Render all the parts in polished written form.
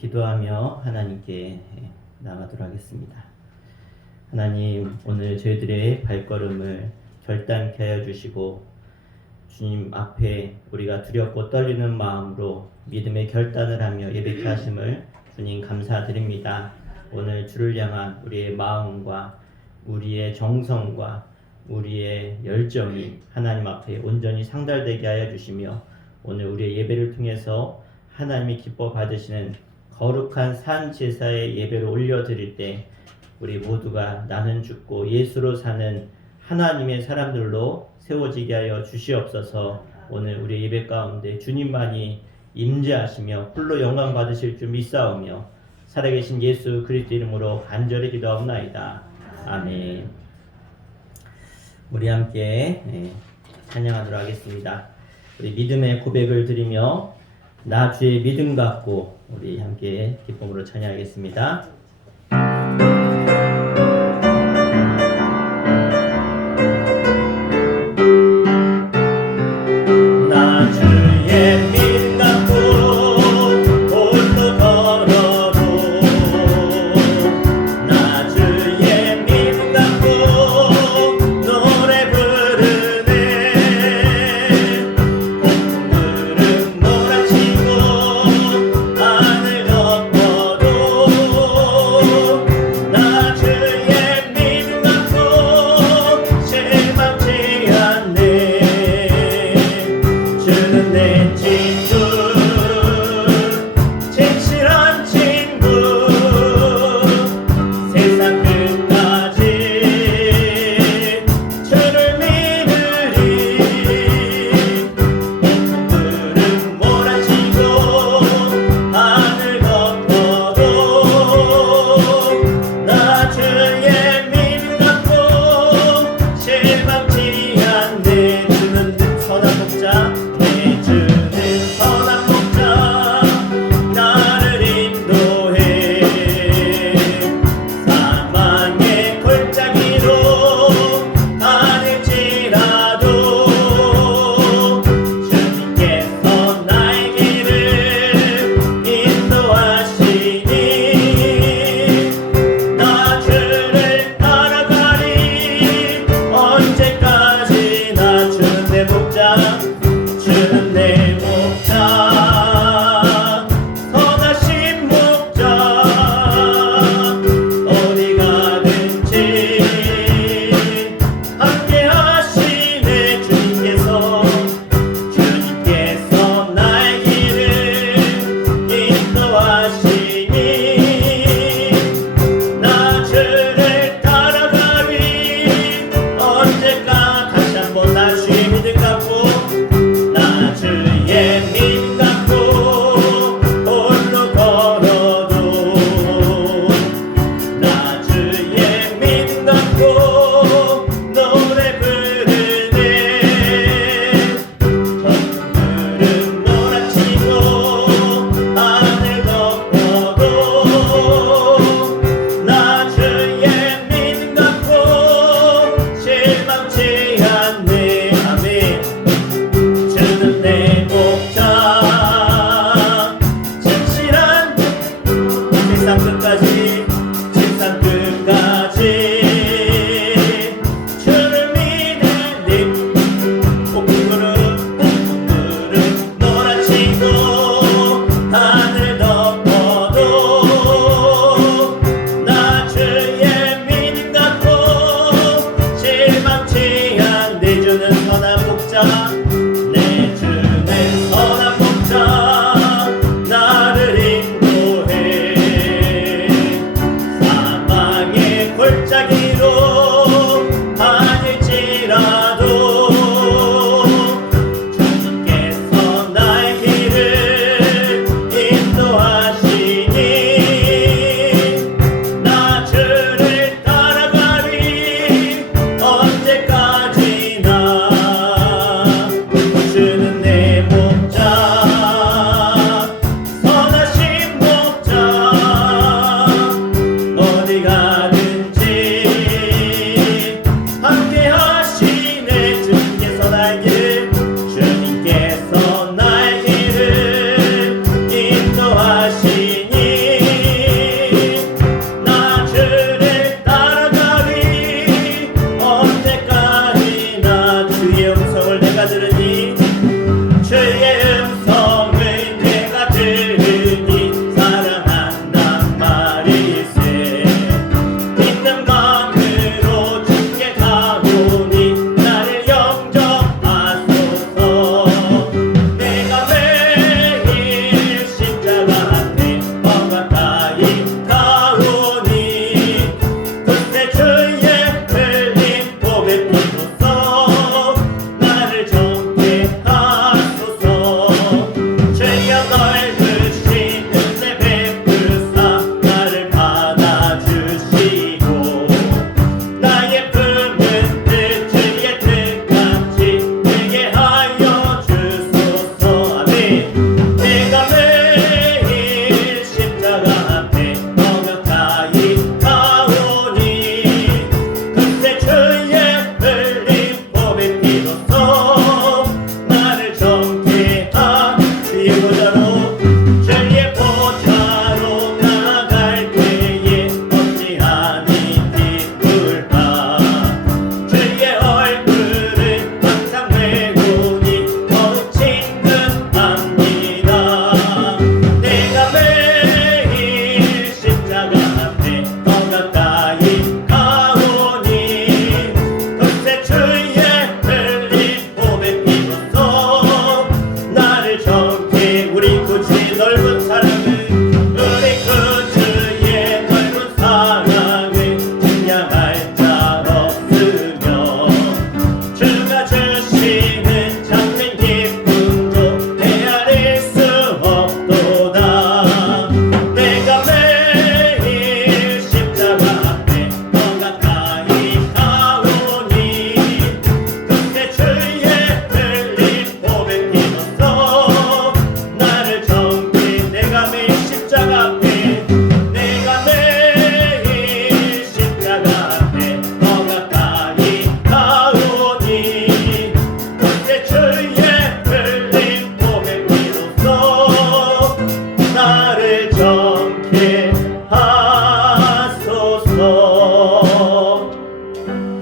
기도하며 하나님께 나가도록 하겠습니다. 하나님, 오늘 저희들의 발걸음을 결단케 하여 주시고 주님 앞에 우리가 두렵고 떨리는 마음으로 믿음의 결단을 하며 예배케 하심을 주님 감사드립니다. 오늘 주를 향한 우리의 마음과 우리의 정성과 우리의 열정이 하나님 앞에 온전히 상달되게 하여 주시며 오늘 우리의 예배를 통해서 하나님이 기뻐 받으시는 거룩한 산 제사의 예배를 올려드릴 때 우리 모두가 나는 죽고 예수로 사는 하나님의 사람들로 세워지게 하여 주시옵소서. 오늘 우리 예배 가운데 주님만이 임재하시며 홀로 영광 받으실 줄 믿사오며 살아계신 예수 그리스도 이름으로 간절히 기도하옵나이다. 아멘. 우리 함께 찬양하도록 하겠습니다. 우리 믿음의 고백을 드리며 나 주의 믿음 갖고 우리 함께 기쁨으로 찬양하겠습니다. 나 주의 믿음 갖고 홀로 걸어도 나 주의 믿음 갖고 노래 부르네 봄구름 몰아치고 하늘 덮어도 나 주의 믿음 갖고 실망치 않네. 주는 내 친구 진실한 친구 세상 끝까지 주를 믿으리 봄구름 몰아치고 하늘 덮어도 나 주의 믿음 갖고 실망치 않네. 주는 선한 목자 내 주는 선한 목자 나를 인도해 사망의 골짜기로 다닐지라도 주님께서 나의 길을 인도하시니 나 주를 따라가리 언제까지나. 주는 내 목자 주는 내 목자 선하신 목자 어디 가든지 함께 하시네. 주님께서 나의 길을 인도하시니 나 주를 따라가리 언제까. 다시 한번 나 주의 믿음 갖고 나 주의 믿음 갖고 홀로 걸어도 나 주의 믿음 갖고 노래 부르네 봄구름 몰아치고 하늘 덮어도 나 주의 믿음 갖고 실망치 않네. 아멘. 주는 내 목자 진실한 세상 끝까지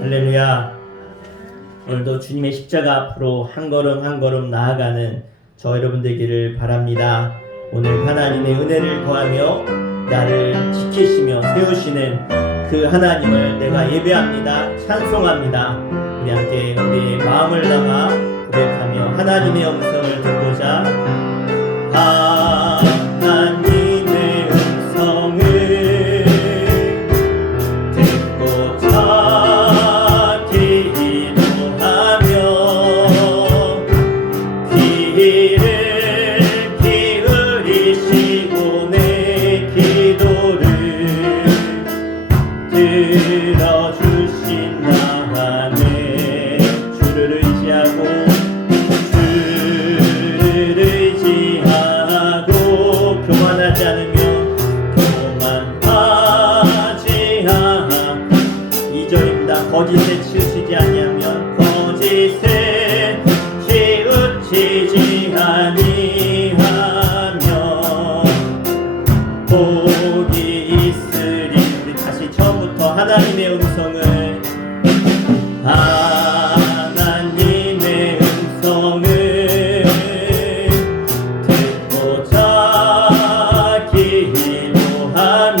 할렐루야. 오늘도 주님의 십자가 앞으로 한 걸음 한 걸음 나아가는 저 여러분 되기를 바랍니다. 오늘 하나님의 은혜를 구하며 나를 지키시며 세우시는 그 하나님을 내가 예배합니다. 찬송합니다. 우리 함께 우리의 마음을 담아 고백하며 하나님의 음성을 듣고자 하나님의 음성을 듣고자 기도하며 귀를 기울이시고 내 기도를 들어주신다네. 주를 의지하고 교만하지 않으며 교만하지 않아. 2절입니다. 거짓에 치우치지 아니하면 거짓에 치우치지 아니하며 복이 있으리. 우리 다시 처음부터 하나님의 음성을 하나님의 음성을 듣고자 기도하며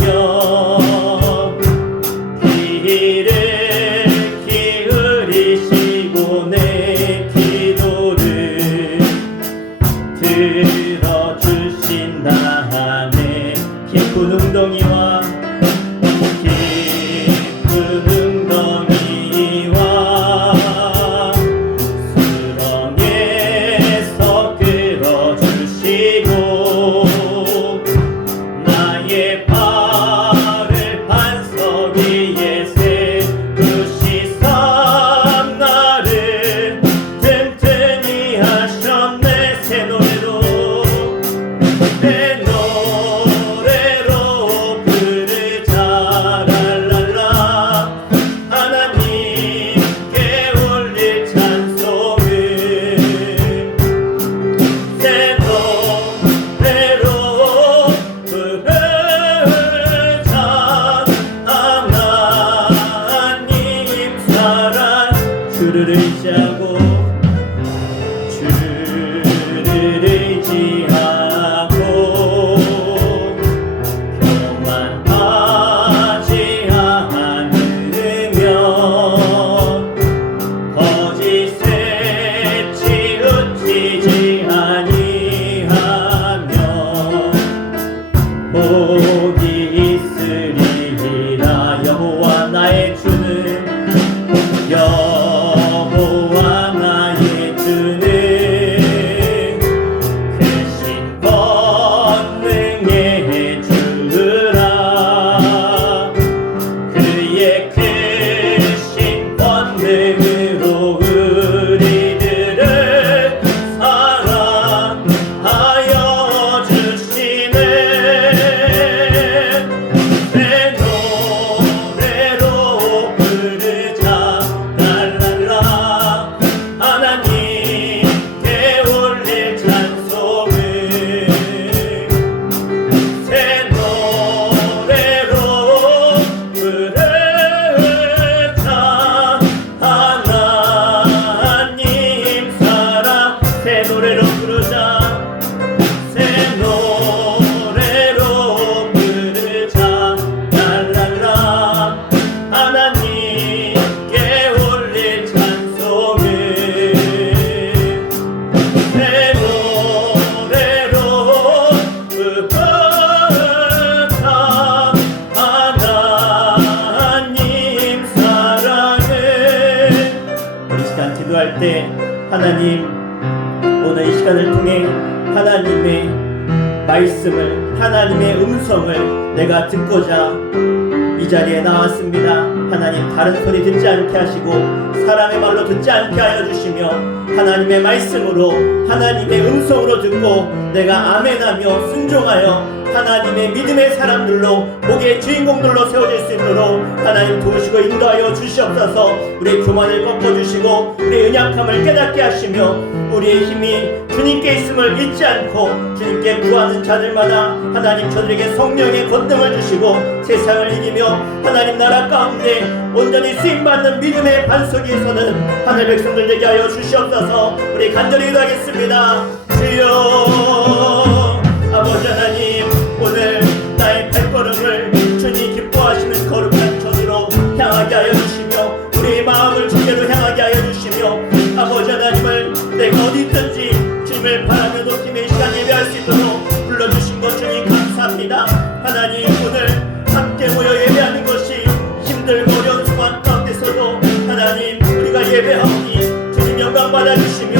귀를 기울이시고 내 기도를 들어주신다네. 깊은 웅덩이와 깊은 웅덩이와 수렁에서 끌어주시고 나의 발을 반석 위에 세우시사 나를 튼튼히 하셨네. 새 노래로 부르자 랄랄라. 하나님께 올릴 찬송을 새 노래로 부르자. 하나님 사랑 주를 의지하고 교만하지 않으며 거짓에 치우치지 아니하며 복이 있으리라. 여호와 나의 주는 여호와 나의 주는 크신 권능의 주라. 그의 크신 권능으로 우리들을 사랑하여 주시네. 새 노래로 부르자 랄랄라. 하나님께 올릴 찬송을 새 노래로 부르자. 하나님 사랑 새 노래로 부르자. 새 노래로 부르자 랄랄라. 하나님께 올릴 찬송을 새 노래로 부르자. 하나님 사랑을. 이 시간 기도할 때 하나님 오늘 이 시간을 통해 하나님의 말씀을 하나님의 음성을 내가 듣고자 이 자리에 나왔습니다. 하나님 다른 소리 듣지 않게 하시고 사람의 말로 듣지 않게 하여 주시며 하나님의 말씀으로 하나님의 음성으로 듣고 내가 아멘하며 순종하여 하나님의 믿음의 사람들로 복의 주인공들로 세워질 수 있도록 하나님 도우시고 인도하여 주시옵소서. 우리의 교만을 꺾어주시고 우리의 연약함을 깨닫게 하시며 우리의 힘이 주님께 있음을 잊지 않고 주님께 구하는 자들마다 하나님 저들에게 성령의 권능을 주시고 세상을 이기며 하나님 나라 가운데 위에 온전히 쓰임받는 믿음의 반석이 서는 하늘 백성들 되게 하여 주시옵소서. 우리 간절히 기도하겠습니다. 주여 아버지 하나님, 오늘 나의 발걸음을 주님 기뻐하시는 거룩한 전으로 향하게 하여 주시며 우리의 마음을 주께로 향하게 하여 주시며 아버지 하나님을 내가 어디 있든지 주님을 바라며 높임의 시간 예배할 수 있도록 불러주신 것 주님 감사합니다. 하나님, 오늘 함께 모여 예배하는 것이 힘들고 어려운 상황 가운데서도 하나님 우리가 예배하오니 주님 영광 받아주시며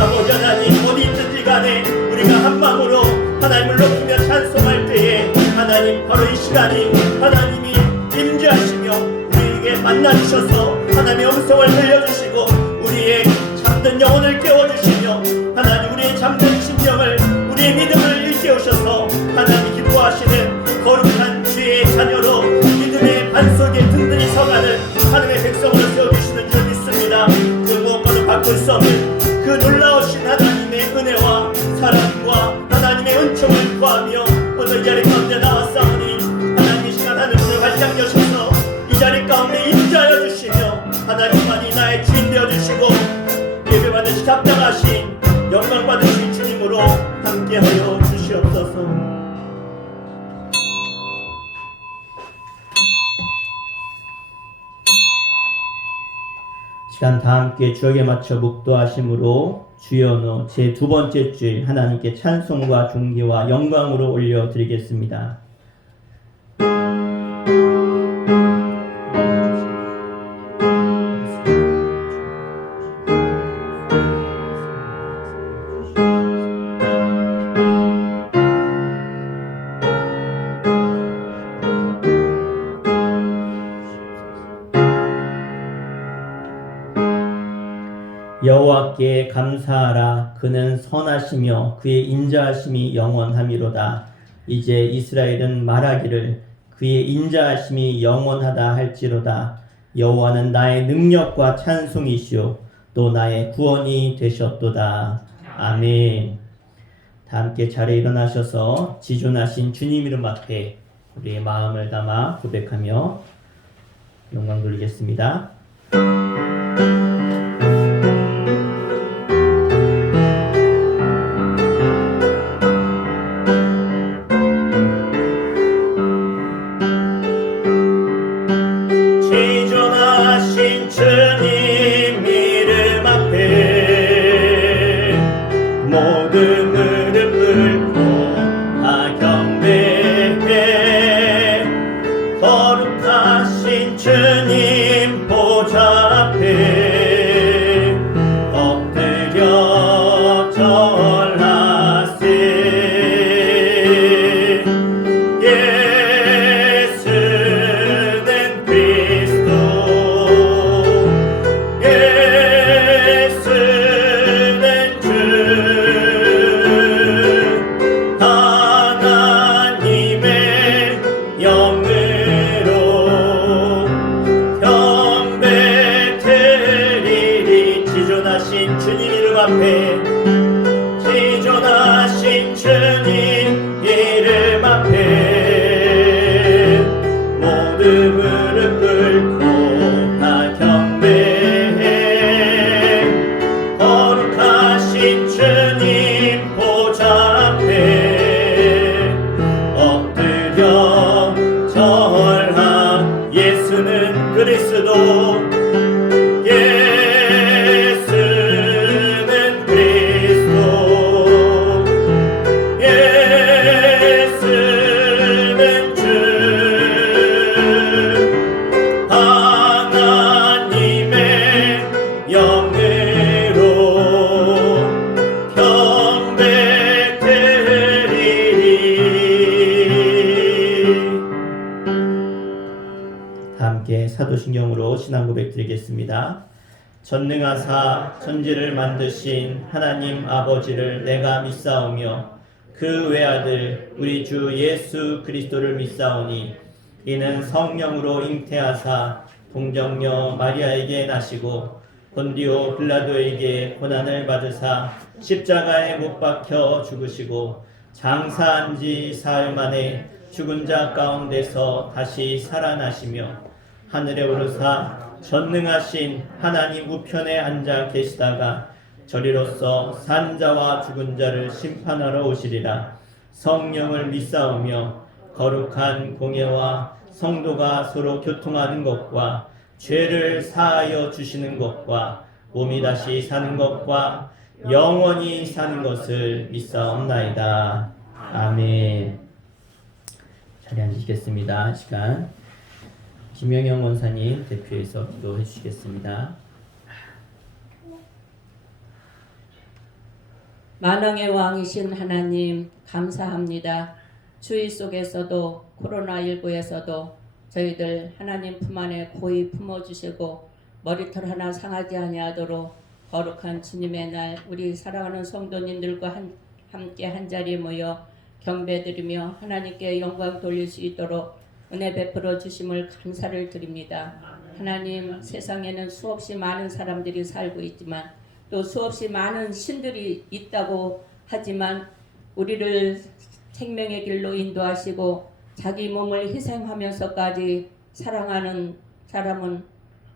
아버지 하나님 어디 있든지 간에 우리가 한 마음으로 하나님을 높이며 찬송할 때에 하나님 바로 이 시간이 하나님이 임재하시며 우리에게 만나주셔서 하나님의 음성을 들려주시고 우리의 잠든 영혼을 깨워주시며 하나님 우리의 잠든 심령을 우리의 믿음을 일깨우셔서 하나님 기뻐하시는 거룩한 주의 자녀로 믿음의 반석에 든든히 서가는 하나님의 백성으로 세워주시는 줄 믿습니다. 그 무엇과도 바꿀 수 없는 그 놀라우신 하나님의 은혜와 사랑과 하나님의 은총을 구하며 오늘 이 자리 가운데 나왔사오니 하나님 이 시간 하늘문을 활짝 여셔서 이 자리 가운데 임재하여 주시며 하나님만이 나의 주인 되어주시고 예배받으시 합당하신 영광 받으신 주님으로 함께하여 주시옵소서. 시간 다 함께 주역에 맞춰 묵도하심으로 주연호 제 두 번째 줄 하나님께 찬송과 존귀와 영광으로 올려드리겠습니다. 여호와께 감사하라. 그는 선하시며 그의 인자하심이 영원함이로다. 이제 이스라엘은 말하기를 그의 인자하심이 영원하다 할지로다. 여호와는 나의 능력과 찬송이시오 또 나의 구원이 되셨도다. 아멘. 다 함께 자리에 일어나셔서 지존하신 주님 이름 앞에 우리의 마음을 담아 고백하며 영광 돌리겠습니다. 주님 이름 앞에 모든 무릎 꿇고 다 경배해 거룩하신 주님 보좌 앞에 엎드려 절하세. 예수는 그리스도 지존하신 주님 이름 앞에 모두 무릎 꿇고 다 경배해 거룩하신 주님 보좌 앞에 엎드려 절하. 예수는 그리스도 사도신경으로 신앙 고백 드리겠습니다. 전능하사 천지를 만드신 하나님 아버지를 내가 믿사오며 그 외아들 우리 주 예수 그리스도를 믿사오니 이는 성령으로 잉태하사 동정녀 마리아에게 나시고 본디오 빌라도에게 고난을 받으사 십자가에 못 박혀 죽으시고 장사한 지 사흘 만에 죽은 자 가운데서 다시 살아나시며 하늘에 오르사 전능하신 하나님 우편에 앉아 계시다가 저리로서 산자와 죽은 자를 심판하러 오시리라. 성령을 믿사오며 거룩한 공예와 성도가 서로 교통하는 것과 죄를 사하여 주시는 것과 몸이 다시 사는 것과 영원히 사는 것을 믿사옵나이다. 아멘. 자리에 앉으시겠습니다. 시간 김영영 원사님 대표해서 기도해 주시겠습니다. 만왕의 왕이신 하나님 감사합니다. 추위 속에서도 코로나19에서도 저희들 하나님 품 안에 고이 품어주시고 머리털 하나 상하지 아니하도록 거룩한 주님의 날 우리 사랑하는 성도님들과 함께 한자리에 모여 경배드리며 하나님께 영광 돌릴 수 있도록 은혜 베풀어 주심을 감사를 드립니다. 하나님, 세상에는 수없이 많은 사람들이 살고 있지만 또 수없이 많은 신들이 있다고 하지만 우리를 생명의 길로 인도하시고 자기 몸을 희생하면서까지 사랑하는 사람은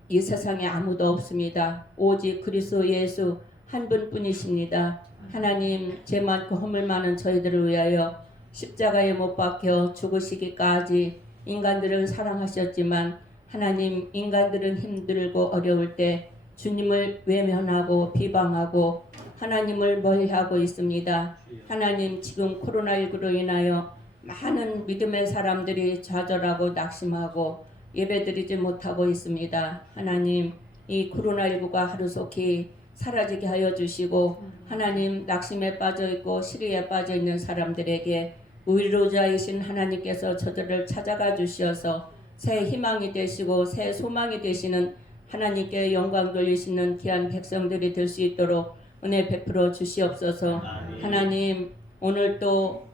이 세상에 아무도 없습니다. 오직 그리스도 예수 한 분뿐이십니다. 하나님, 죄 많고 허물 많은 저희들을 위하여 십자가에 못 박혀 죽으시기까지 인간들을 사랑하셨지만 하나님, 인간들은 힘들고 어려울 때 주님을 외면하고 비방하고 하나님을 멀리하고 있습니다. 하나님, 지금 코로나19로 인하여 많은 믿음의 사람들이 좌절하고 낙심하고 예배드리지 못하고 있습니다. 하나님, 이 코로나19가 하루속히 사라지게 하여 주시고 하나님, 낙심에 빠져있고 시리에 빠져있는 사람들에게 위로자이신 하나님께서 저들을 찾아가 주시어서 새 희망이 되시고 새 소망이 되시는 하나님께 영광 돌리시는 귀한 백성들이 될 수 있도록 은혜 베풀어 주시옵소서. 하나님, 오늘 또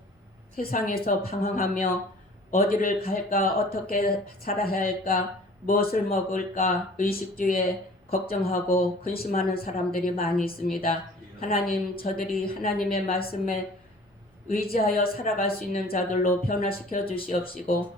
세상에서 방황하며 어디를 갈까, 어떻게 살아야 할까, 무엇을 먹을까 의식주에 걱정하고 근심하는 사람들이 많이 있습니다. 하나님, 저들이 하나님의 말씀에 의지하여 살아갈 수 있는 자들로 변화시켜 주시옵시고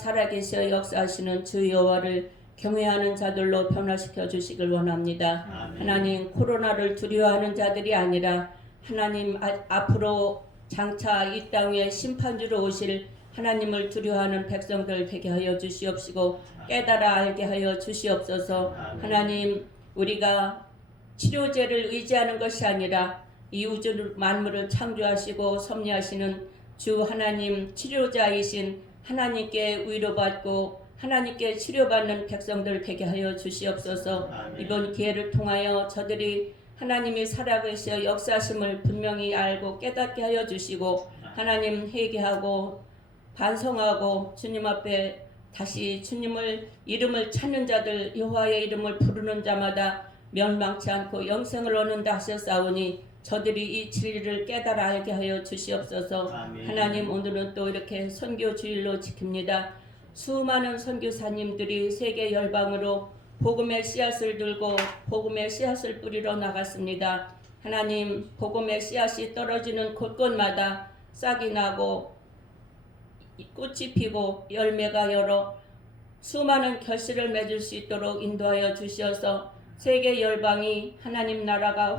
살아계셔 역사하시는 주 여호와를 경외하는 자들로 변화시켜 주시길 원합니다. 하나님, 코로나를 두려워하는 자들이 아니라 하나님 앞으로 장차 이 땅에 심판주로 오실 하나님을 두려워하는 백성들 되게 하여 주시옵시고 깨달아 알게 하여 주시옵소서. 하나님, 우리가 치료제를 의지하는 것이 아니라 이 우주 만물을 창조하시고 섭리하시는 주 하나님 치료자이신 하나님께 위로받고 하나님께 치료받는 백성들 되게 하여 주시옵소서. 이번 기회를 통하여 저들이 하나님이 살아계셔 역사심을 분명히 알고 깨닫게 하여 주시고 하나님 회개하고 반성하고 주님 앞에 다시 주님을 이름을 찾는 자들 여호와의 이름을 부르는 자마다 멸망치 않고 영생을 얻는다 하셨사오니 저들이 이 진리를 깨달아 알게 하여 주시옵소서. 하나님, 오늘은 또 이렇게 선교 주일로 지킵니다. 수많은 선교사님들이 세계 열방으로 복음의 씨앗을 들고 복음의 씨앗을 뿌리러 나갔습니다. 하나님, 복음의 씨앗이 떨어지는 곳곳마다 싹이 나고 꽃이 피고 열매가 열어 수많은 결실을 맺을 수 있도록 인도하여 주시어서 세계 열방이 하나님 나라가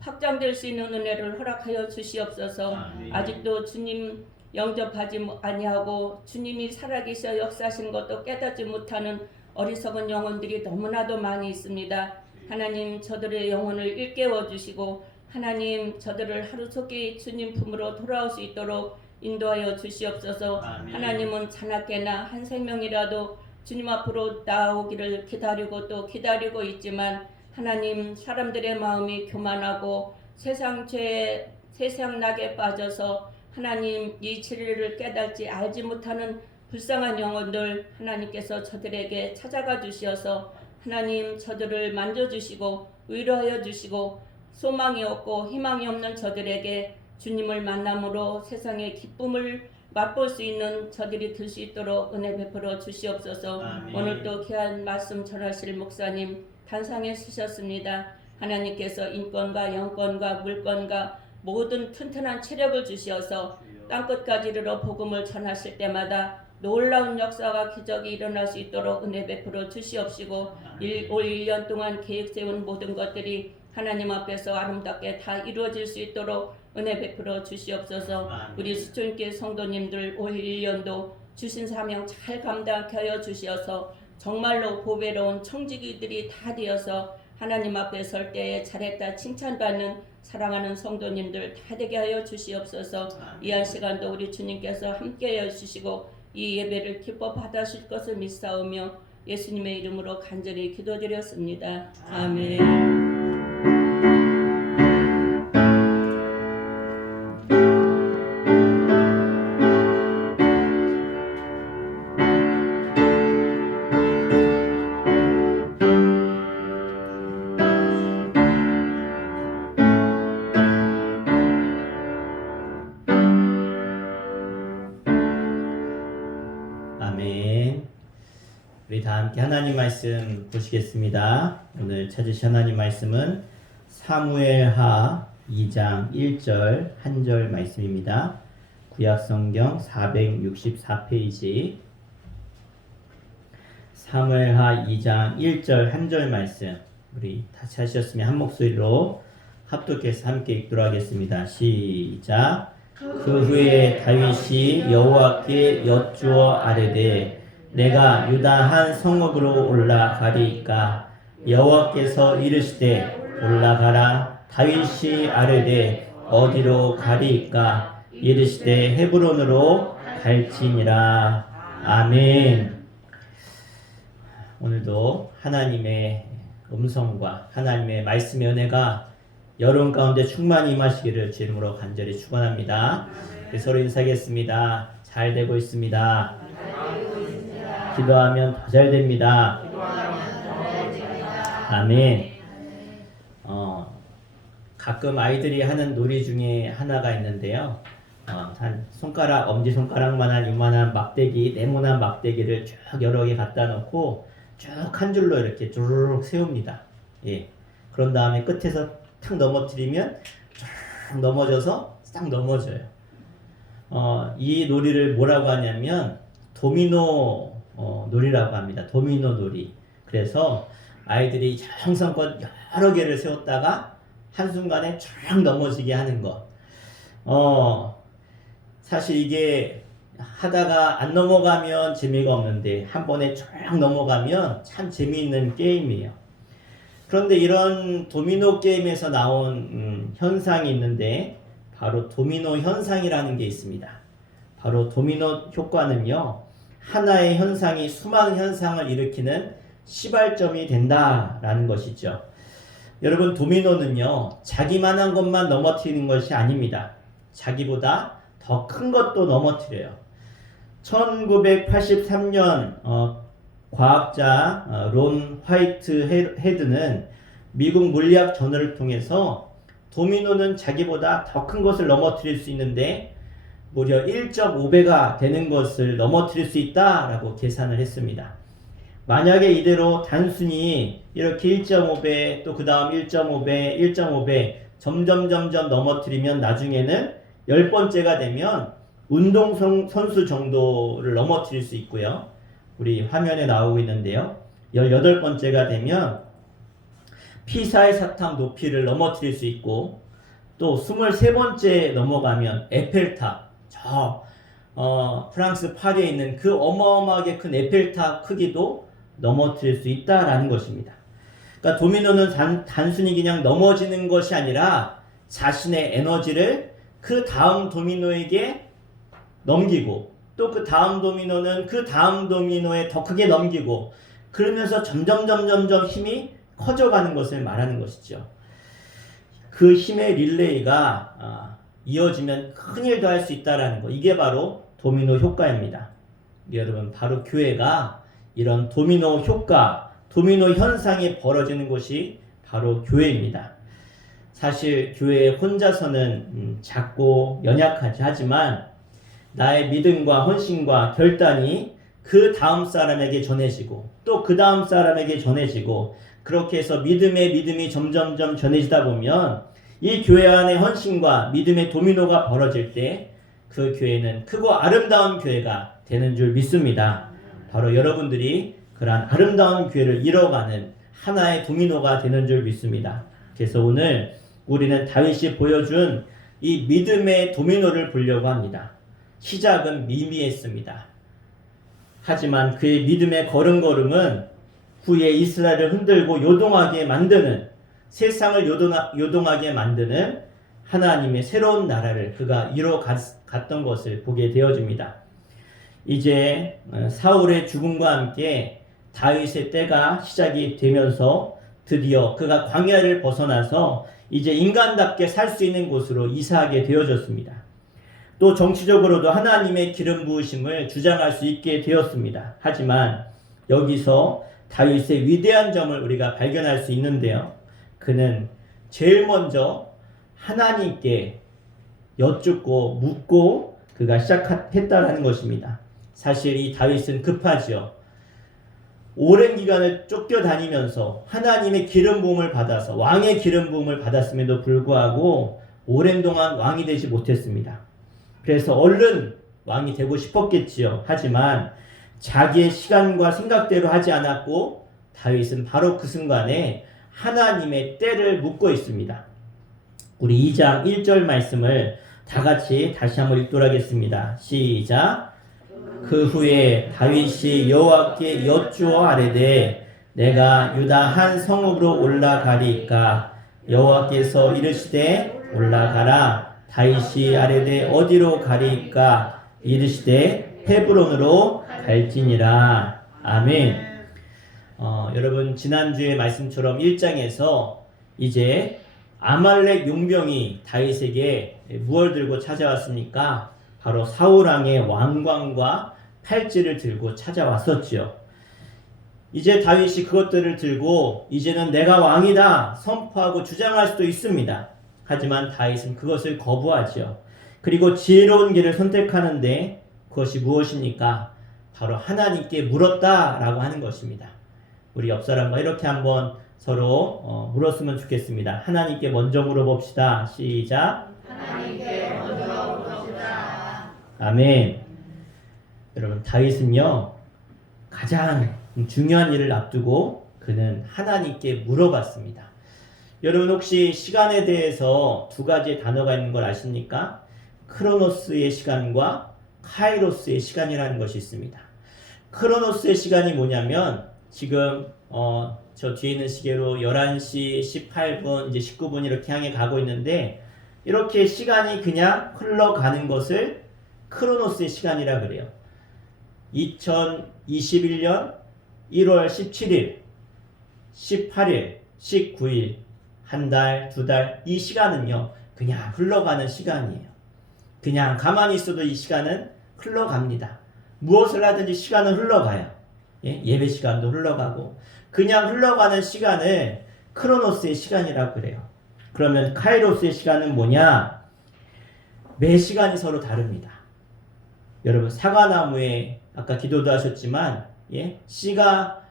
확장될 수 있는 은혜를 허락하여 주시옵소서. 아직도 주님 영접하지 아니하고 주님이 살아계셔 역사하신 것도 깨닫지 못하는 어리석은 영혼들이 너무나도 많이 있습니다. 하나님, 저들의 영혼을 일깨워 주시고 하나님, 저들을 하루속히 주님 품으로 돌아올 수 있도록 인도하여 주시옵소서. 하나님은 자나깨나 한 생명이라도 주님 앞으로 나오기를 기다리고 또 기다리고 있지만 하나님, 사람들의 마음이 교만하고 세상 죄에 세상 낙에 빠져서 하나님 이 진리를 깨닫지 알지 못하는 불쌍한 영혼들 하나님께서 저들에게 찾아가 주시어서 하나님 저들을 만져주시고 위로하여 주시고 소망이 없고 희망이 없는 저들에게 주님을 만남으로 세상의 기쁨을 맛볼 수 있는 저들이 될 수 있도록 은혜 베풀어 주시옵소서. 오늘도 귀한 말씀 전하실 목사님 단상에 쓰셨습니다. 하나님께서 인권과 영권과 물권과 모든 튼튼한 체력을 주시어서 땅끝까지 이르러 복음을 전하실 때마다 놀라운 역사와 기적이 일어날 수 있도록 은혜 베풀어 주시옵시고 올 1년 동안 계획 세운 모든 것들이 하나님 앞에서 아름답게 다 이루어질 수 있도록 은혜 베풀어 주시옵소서. 우리 수천께 성도님들 올 1년도 주신 사명 잘 감당케 하여 주시어서 정말로 보배로운 청지기들이 다 되어서 하나님 앞에 설 때에 잘했다 칭찬받는 사랑하는 성도님들 다 되게 하여 주시옵소서. 이한 시간도 우리 주님께서 함께하여 주시고 이 예배를 기뻐 받으실 것을 믿사오며 예수님의 이름으로 간절히 기도드렸습니다. 아멘. 아멘. 우리 다 함께 하나님 말씀 보시겠습니다. 오늘 찾으신 하나님 말씀은 사무엘하 2장 1절 한 절 말씀입니다. 구약성경 464페이지 사무엘하 2장 1절 한 절 말씀, 우리 다 찾으셨으면 한 목소리로 합독해서 함께 읽도록 하겠습니다. 시작. 그 후에 다윗이 여호와께 여쭈어 아뢰되 내가 유다 한 성읍으로 올라가리이까 여호와께서 이르시되 올라가라. 다윗이 아뢰되 어디로 가리이까 이르시되 헤브론으로 갈지니라. 아멘. 오늘도 하나님의 음성과 하나님의 말씀의 은혜가 여러분 가운데 충만히 임하시기를 주 이름으로 간절히 축원합니다. 서로 인사하겠습니다. 잘 되고 있습니다. 기도하면 더 잘 됩니다. 아멘. 가끔 아이들이 하는 놀이 중에 하나가 있는데요. 한 손가락, 엄지손가락만한 이만한 막대기, 네모난 막대기를 쭉 여러 개 갖다 놓고 쭉 한 줄로 이렇게 주르륵 세웁니다. 예. 그런 다음에 끝에서 탁 넘어뜨리면 쫙 넘어져서 싹 넘어져요. 이 놀이를 뭐라고 하냐면 도미노 놀이라고 합니다. 도미노 놀이. 그래서 아이들이 정성껏 여러 개를 세웠다가 한순간에 쫙 넘어지게 하는 것. 사실 이게 하다가 안 넘어가면 재미가 없는데 한 번에 쫙 넘어가면 참 재미있는 게임이에요. 그런데 이런 도미노 게임에서 나온 현상이 있는데 바로 도미노 현상이라는 게 있습니다. 바로 도미노 효과는요, 하나의 현상이 수많은 현상을 일으키는 시발점이 된다라는 것이죠. 여러분, 도미노는요, 자기만한 것만 넘어뜨리는 것이 아닙니다. 자기보다 더 큰 것도 넘어뜨려요. 1983년 과학자 론 화이트 헤드는 미국 물리학 저널을 통해서 도미노는 자기보다 더 큰 것을 넘어뜨릴 수 있는데 무려 1.5배가 되는 것을 넘어뜨릴 수 있다라고 계산을 했습니다. 만약에 이대로 단순히 이렇게 1.5배 또 그 다음 1.5배 1.5배 점점 넘어뜨리면 나중에는 10번째가 되면 운동선수 정도를 넘어뜨릴 수 있고요. 우리 화면에 나오고 있는데요. 18번째가 되면 피사의 사탑 높이를 넘어뜨릴 수 있고, 또 23번째 넘어가면 에펠탑, 프랑스 파리에 있는 그 어마어마하게 큰 에펠탑 크기도 넘어뜨릴 수 있다라는 것입니다. 그러니까 도미노는 단순히 그냥 넘어지는 것이 아니라 자신의 에너지를 그 다음 도미노에게 넘기고, 또 그 다음 도미노는 그 다음 도미노에 더 크게 넘기고, 그러면서 점점 힘이 커져가는 것을 말하는 것이죠. 그 힘의 릴레이가 이어지면 큰일도 할 수 있다는 것, 이게 바로 도미노 효과입니다. 여러분, 바로 교회가 이런 도미노 효과, 도미노 현상이 벌어지는 곳이 바로 교회입니다. 사실 교회 혼자서는 작고 연약하지, 하지만 나의 믿음과 헌신과 결단이 그 다음 사람에게 전해지고, 또 그 다음 사람에게 전해지고, 그렇게 해서 믿음이 점점 전해지다 보면 이 교회 안의 헌신과 믿음의 도미노가 벌어질 때 그 교회는 크고 아름다운 교회가 되는 줄 믿습니다. 바로 여러분들이 그러한 아름다운 교회를 이뤄가는 하나의 도미노가 되는 줄 믿습니다. 그래서 오늘 우리는 다윗이 보여준 이 믿음의 도미노를 보려고 합니다. 시작은 미미했습니다. 하지만 그의 믿음의 걸음걸음은 후에 이스라엘을 흔들고 요동하게 만드는, 세상을 요동하게 만드는 하나님의 새로운 나라를 그가 이뤄갔던 것을 보게 되어집니다. 이제 사울의 죽음과 함께 다윗의 때가 시작이 되면서 드디어 그가 광야를 벗어나서 이제 인간답게 살 수 있는 곳으로 이사하게 되어졌습니다. 또 정치적으로도 하나님의 기름 부으심을 주장할 수 있게 되었습니다. 하지만 여기서 다윗의 위대한 점을 우리가 발견할 수 있는데요. 그는 제일 먼저 하나님께 여쭙고 묻고 그가 시작했다라는 것입니다. 사실 이 다윗은 급하지요. 오랜 기간을 쫓겨다니면서 하나님의 기름 부음을 받아서 왕의 기름 부음을 받았음에도 불구하고 오랜 동안 왕이 되지 못했습니다. 그래서 얼른 왕이 되고 싶었겠지요. 하지만 자기의 시간과 생각대로 하지 않았고 다윗은 바로 그 순간에 하나님의 때를 묻고 있습니다. 우리 2장 1절 말씀을 다 같이 다시 한번 읽도록 하겠습니다. 시작. 그 후에 다윗이 여호와께 여쭈어 아뢰되 내가 유다 한 성읍으로 올라가리까? 여호와께서 이르시되 올라가라. 다윗이 아뢰되 어디로 가리까? 이르시되 헤브론으로 갈지니라. 아멘. 여러분 지난주의 말씀처럼 1장에서 이제 아말렉 용병이 다윗에게 무엇을 들고 찾아왔습니까? 바로 사울왕의 왕관과 팔찌를 들고 찾아왔었지요. 이제 다윗이 그것들을 들고 이제는 내가 왕이다 선포하고 주장할 수도 있습니다. 하지만 다윗은 그것을 거부하지요. 그리고 지혜로운 길을 선택하는데 그것이 무엇입니까? 바로 하나님께 물었다라고 하는 것입니다. 우리 옆 사람과 이렇게 한번 서로 물었으면 좋겠습니다. 하나님께 먼저 물어봅시다. 시작. 하나님께 먼저 물어봅시다. 아멘. 여러분 다윗은요 가장 중요한 일을 앞두고 그는 하나님께 물어봤습니다. 여러분 혹시 시간에 대해서 두 가지의 단어가 있는 걸 아십니까? 크로노스의 시간과 카이로스의 시간이라는 것이 있습니다. 크로노스의 시간이 뭐냐면 지금 저 뒤에 있는 시계로 11시 18분 이제 19분 이렇게 향해 가고 있는데 이렇게 시간이 그냥 흘러가는 것을 크로노스의 시간이라 그래요. 2021년 1월 17일, 18일, 19일, 한 달, 두 달, 이 시간은요, 그냥 흘러가는 시간이에요. 그냥 가만히 있어도 이 시간은 흘러갑니다. 무엇을 하든지 시간은 흘러가요. 예배 시간도 흘러가고, 그냥 흘러가는 시간을 크로노스의 시간이라고 그래요. 그러면 카이로스의 시간은 뭐냐? 매 시간이 서로 다릅니다. 여러분, 사과나무에 아까 기도도 하셨지만, 씨가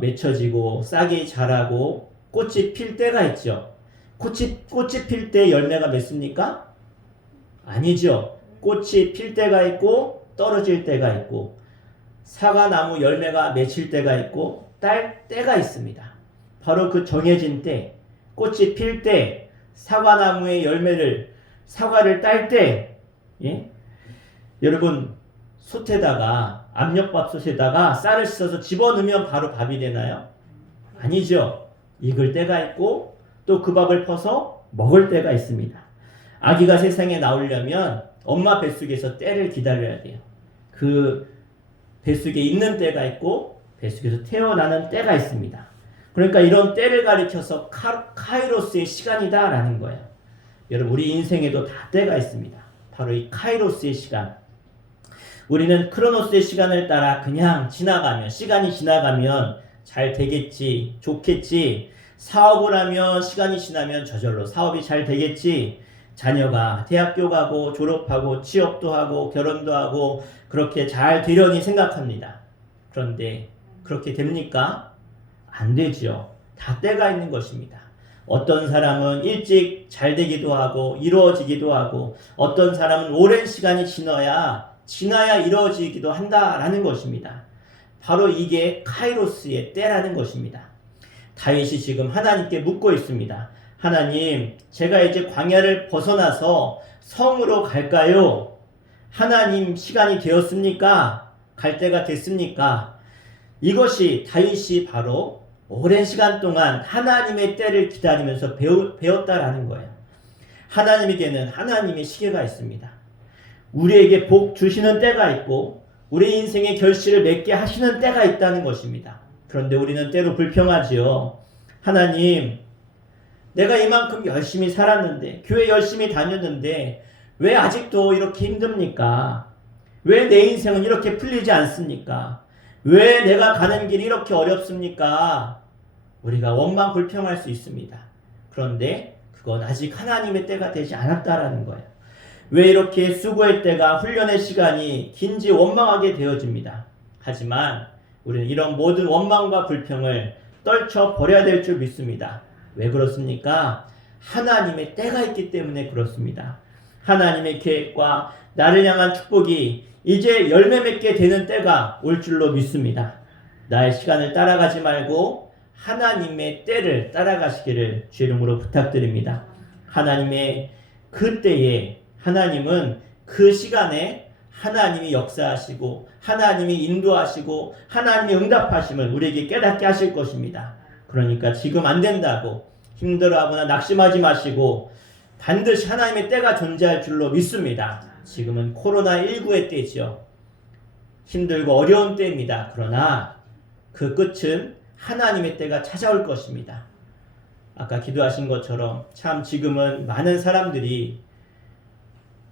맺혀지고 싹이 자라고 꽃이 필 때가 있죠. 꽃이 필 때 열매가 맺습니까? 아니죠. 꽃이 필 때가 있고 떨어질 때가 있고 사과나무 열매가 맺힐 때가 있고 딸 때가 있습니다. 바로 그 정해진 때, 꽃이 필 때, 사과나무의 사과를 딸 때, 여러분 솥에다가 압력밥솥에다가 쌀을 씻어서 집어넣으면 바로 밥이 되나요? 아니죠. 익을 때가 있고 또 그 밥을 퍼서 먹을 때가 있습니다. 아기가 세상에 나오려면 엄마 뱃속에서 때를 기다려야 돼요. 그 뱃속에 있는 때가 있고 뱃속에서 태어나는 때가 있습니다. 그러니까 이런 때를 가리켜서 카이로스의 시간이다라는 거예요. 여러분 우리 인생에도 다 때가 있습니다. 바로 이 카이로스의 시간. 우리는 크로노스의 시간을 따라 그냥 시간이 지나가면 잘 되겠지, 좋겠지, 사업을 하면 시간이 지나면 저절로 사업이 잘 되겠지, 자녀가 대학교 가고 졸업하고 취업도 하고 결혼도 하고 그렇게 잘 되려니 생각합니다. 그런데 그렇게 됩니까? 안 되죠. 다 때가 있는 것입니다. 어떤 사람은 일찍 잘 되기도 하고 이루어지기도 하고 어떤 사람은 오랜 시간이 지나야 지나야 이루어지기도 한다라는 것입니다. 바로 이게 카이로스의 때라는 것입니다. 다윗이 지금 하나님께 묻고 있습니다. 하나님, 제가 이제 광야를 벗어나서 성으로 갈까요? 하나님, 시간이 되었습니까? 갈 때가 됐습니까? 이것이 다윗이 바로 오랜 시간 동안 하나님의 때를 기다리면서 배웠다라는 거예요. 하나님에게는 하나님의 시계가 있습니다. 우리에게 복 주시는 때가 있고 우리 인생의 결실을 맺게 하시는 때가 있다는 것입니다. 그런데 우리는 때로 불평하지요. 하나님, 내가 이만큼 열심히 살았는데, 교회 열심히 다녔는데 왜 아직도 이렇게 힘듭니까? 왜 내 인생은 이렇게 풀리지 않습니까? 왜 내가 가는 길이 이렇게 어렵습니까? 우리가 원망 불평할 수 있습니다. 그런데 그건 아직 하나님의 때가 되지 않았다라는 거예요. 왜 이렇게 수고의 때가, 훈련의 시간이 긴지 원망하게 되어집니다. 하지만 우리는 이런 모든 원망과 불평을 떨쳐버려야 될 줄 믿습니다. 왜 그렇습니까? 하나님의 때가 있기 때문에 그렇습니다. 하나님의 계획과 나를 향한 축복이 이제 열매 맺게 되는 때가 올 줄로 믿습니다. 나의 시간을 따라가지 말고 하나님의 때를 따라가시기를 주 이름으로 부탁드립니다. 하나님의 그 때에 하나님은 그 시간에 하나님이 역사하시고 하나님이 인도하시고 하나님이 응답하심을 우리에게 깨닫게 하실 것입니다. 그러니까 지금 안 된다고 힘들어하거나 낙심하지 마시고 반드시 하나님의 때가 존재할 줄로 믿습니다. 지금은 코로나19의 때죠. 힘들고 어려운 때입니다. 그러나 그 끝은 하나님의 때가 찾아올 것입니다. 아까 기도하신 것처럼 참 지금은 많은 사람들이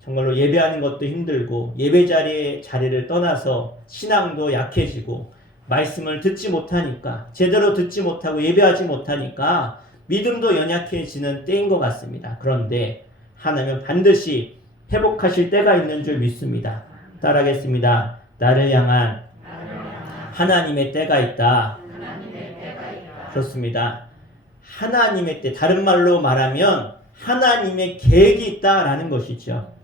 정말로 예배하는 것도 힘들고 예배 자리를 떠나서 신앙도 약해지고 말씀을 듣지 못하니까, 제대로 듣지 못하고 예배하지 못하니까 믿음도 연약해지는 때인 것 같습니다. 그런데 하나님은 반드시 회복하실 때가 있는 줄 믿습니다. 따라하겠습니다. 나를 향한 하나님의 때가 있다. 그렇습니다. 하나님의 때, 다른 말로 말하면 하나님의 계획이 있다라는 것이죠.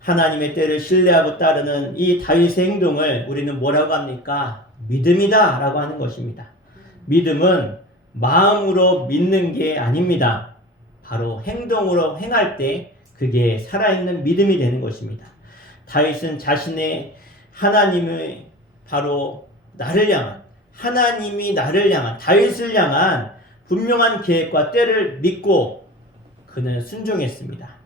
하나님의 때를 신뢰하고 따르는 이 다윗의 행동을 우리는 뭐라고 합니까? 믿음이다 라고 하는 것입니다. 믿음은 마음으로 믿는 게 아닙니다. 바로 행동으로 행할 때 그게 살아있는 믿음이 되는 것입니다. 다윗은 자신의 하나님의 바로 나를 향한, 하나님이 나를 향한, 다윗을 향한 분명한 계획과 때를 믿고 그는 순종했습니다.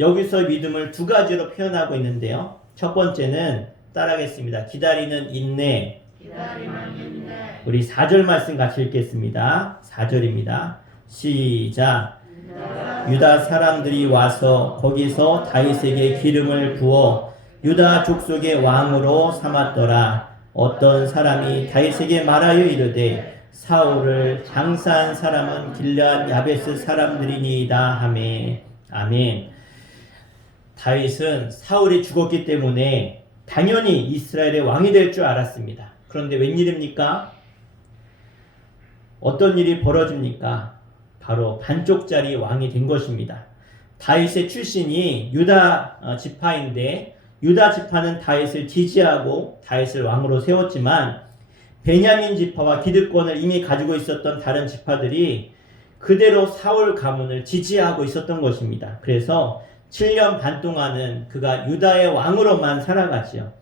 여기서 믿음을 두 가지로 표현하고 있는데요. 첫 번째는 따라하겠습니다. 기다리는 인내. 우리 4절 말씀 같이 읽겠습니다. 4절입니다. 시작. 유다 사람들이 와서 거기서 다윗에게 기름을 부어 유다 족속의 왕으로 삼았더라. 어떤 사람이 다윗에게 말하여 이르되 사울을 장사한 사람은 길앗 야베스 사람들이니이다 하매. 아멘. 다윗은 사울이 죽었기 때문에 당연히 이스라엘의 왕이 될 줄 알았습니다. 그런데 웬일입니까? 어떤 일이 벌어집니까? 바로 반쪽짜리 왕이 된 것입니다. 다윗의 출신이 유다 지파인데 유다 지파는 다윗을 지지하고 다윗을 왕으로 세웠지만 베냐민 지파와 기득권을 이미 가지고 있었던 다른 지파들이 그대로 사울 가문을 지지하고 있었던 것입니다. 그래서 7년 반 동안은 그가 유다의 왕으로만 살아가지요.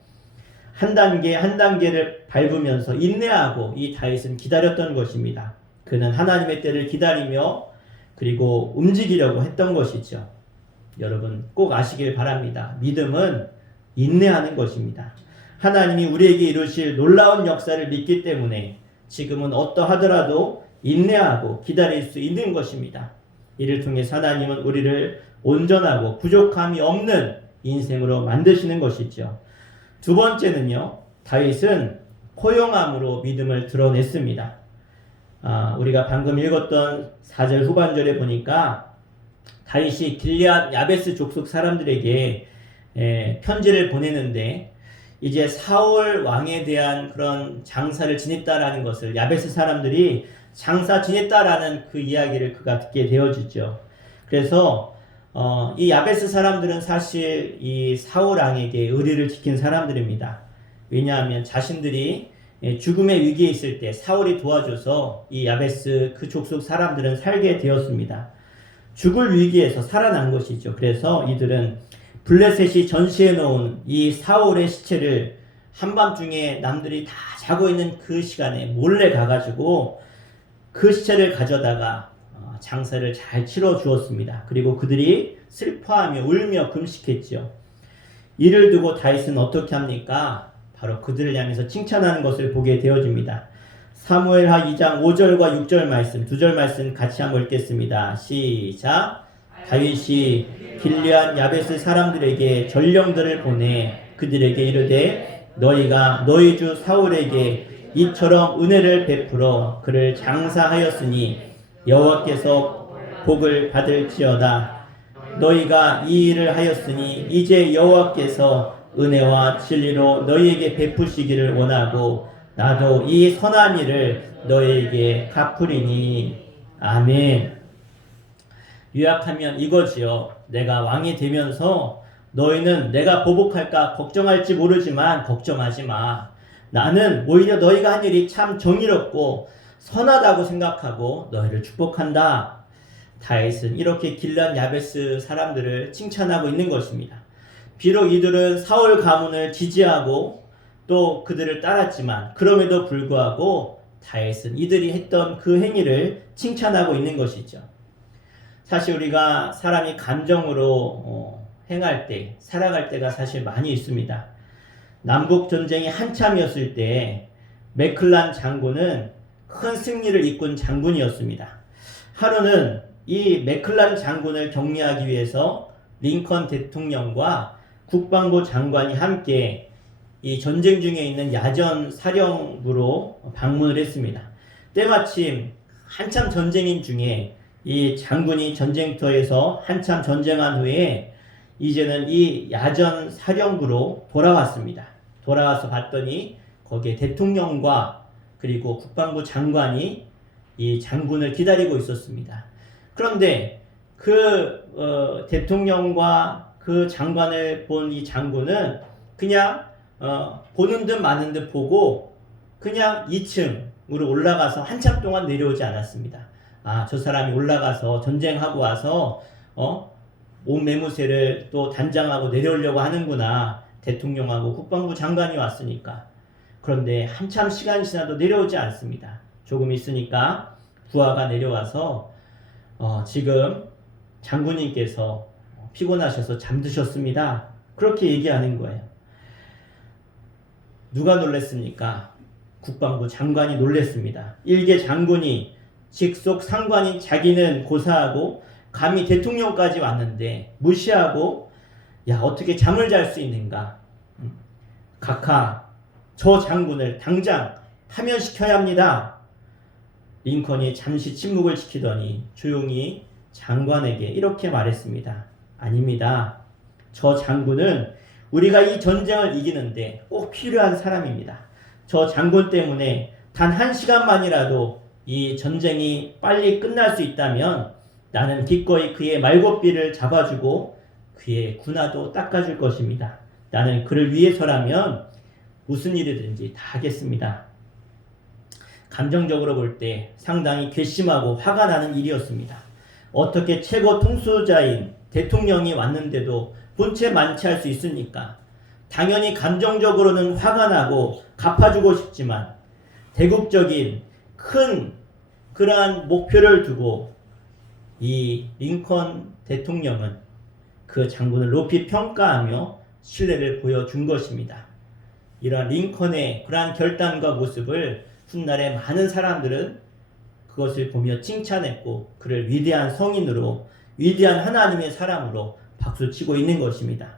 한 단계 한 단계를 밟으면서 인내하고 이 다윗은 기다렸던 것입니다. 그는 하나님의 때를 기다리며 그리고 움직이려고 했던 것이죠. 여러분 꼭 아시길 바랍니다. 믿음은 인내하는 것입니다. 하나님이 우리에게 이루실 놀라운 역사를 믿기 때문에 지금은 어떠하더라도 인내하고 기다릴 수 있는 것입니다. 이를 통해서 하나님은 우리를 온전하고 부족함이 없는 인생으로 만드시는 것이죠. 두 번째는요, 다윗은 포용함으로 믿음을 드러냈습니다. 우리가 방금 읽었던 4절 후반절에 보니까 다윗이 길앗 야베스 족속 사람들에게 편지를 보내는데 이제 사울 왕에 대한 그런 장사를 지냈다라는 것을 야베스 사람들이 장사 지냈다라는 그 이야기를 그가 듣게 되어지죠. 그래서 이 야베스 사람들은 사실 이 사울 왕에게 의리를 지킨 사람들입니다. 왜냐하면 자신들이 죽음의 위기에 있을 때 사울이 도와줘서 이 야베스 그 족속 사람들은 살게 되었습니다. 죽을 위기에서 살아난 것이죠. 그래서 이들은 블레셋이 전시해 놓은 이 사울의 시체를 한밤중에 남들이 다 자고 있는 그 시간에 몰래 가가지고 그 시체를 가져다가 장사를 잘 치러 주었습니다. 그리고 그들이 슬퍼하며 울며 금식했죠. 이를 두고 다윗은 어떻게 합니까? 바로 그들을 향해서 칭찬하는 것을 보게 되어집니다. 사무엘하 2장 5절과 6절 말씀, 2절 말씀 같이 한번 읽겠습니다. 시작. 다윗이 길르앗 야베스 사람들에게 전령들을 보내 그들에게 이르되 너희가 너희 주 사울에게 이처럼 은혜를 베풀어 그를 장사하였으니 여호와께서 복을 받을지어다. 너희가 이 일을 하였으니 이제 여호와께서 은혜와 진리로 너희에게 베푸시기를 원하고 나도 이 선한 일을 너희에게 갚으리니. 아멘. 요약하면 이거지요. 내가 왕이 되면서 너희는 내가 보복할까 걱정할지 모르지만 걱정하지 마. 나는 오히려 너희가 한 일이 참 정의롭고 선하다고 생각하고 너희를 축복한다. 다윗은 이렇게 길르앗 야베스 사람들을 칭찬하고 있는 것입니다. 비록 이들은 사울 가문을 지지하고 또 그들을 따랐지만 그럼에도 불구하고 다윗은 이들이 했던 그 행위를 칭찬하고 있는 것이죠. 사실 우리가 사람이 감정으로 행할 때, 살아갈 때가 사실 많이 있습니다. 남북 전쟁이 한참이었을 때 맥클란 장군은 큰 승리를 이끈 장군이었습니다. 하루는 이 맥클란 장군을 격려하기 위해서 링컨 대통령과 국방부 장관이 함께 이 전쟁 중에 있는 야전 사령부로 방문을 했습니다. 때마침 한참 전쟁인 중에 이 장군이 전쟁터에서 한참 전쟁한 후에 이제는 이 야전 사령부로 돌아왔습니다. 돌아와서 봤더니 거기에 대통령과 그리고 국방부 장관이 이 장군을 기다리고 있었습니다. 그런데 그 대통령과 그 장관을 본 이 장군은 그냥 보는 듯 마는 듯 보고 그냥 2층으로 올라가서 한참 동안 내려오지 않았습니다. 아, 저 사람이 올라가서 전쟁하고 와서 온 매무새를 또 단장하고 내려오려고 하는구나. 대통령하고 국방부 장관이 왔으니까. 그런데 한참 시간이 지나도 내려오지 않습니다. 조금 있으니까 부하가 내려와서 지금 장군님께서 피곤하셔서 잠드셨습니다. 그렇게 얘기하는 거예요. 누가 놀랬습니까? 국방부 장관이 놀랬습니다. 일개 장군이 직속 상관인 자기는 고사하고 감히 대통령까지 왔는데 무시하고 야 어떻게 잠을 잘 수 있는가? 각하 저 장군을 당장 파면시켜야 합니다. 링컨이 잠시 침묵을 지키더니 조용히 장관에게 이렇게 말했습니다. 아닙니다. 저 장군은 우리가 이 전쟁을 이기는데 꼭 필요한 사람입니다. 저 장군 때문에 단 1시간만이라도 이 전쟁이 빨리 끝날 수 있다면 나는 기꺼이 그의 말고삐를 잡아주고 그의 군화도 닦아줄 것입니다. 나는 그를 위해서라면 무슨 일이든지 다 하겠습니다. 감정적으로 볼 때 상당히 괘씸하고 화가 나는 일이었습니다. 어떻게 최고 통수자인 대통령이 왔는데도 본체 만취할 수 있습니까? 당연히 감정적으로는 화가 나고 갚아주고 싶지만 대국적인 큰 그러한 목표를 두고 이 링컨 대통령은 그 장군을 높이 평가하며 신뢰를 보여준 것입니다. 이러한 링컨의 그러한 결단과 모습을 훗날에 많은 사람들은 그것을 보며 칭찬했고 그를 위대한 성인으로 위대한 하나님의 사람으로 박수치고 있는 것입니다.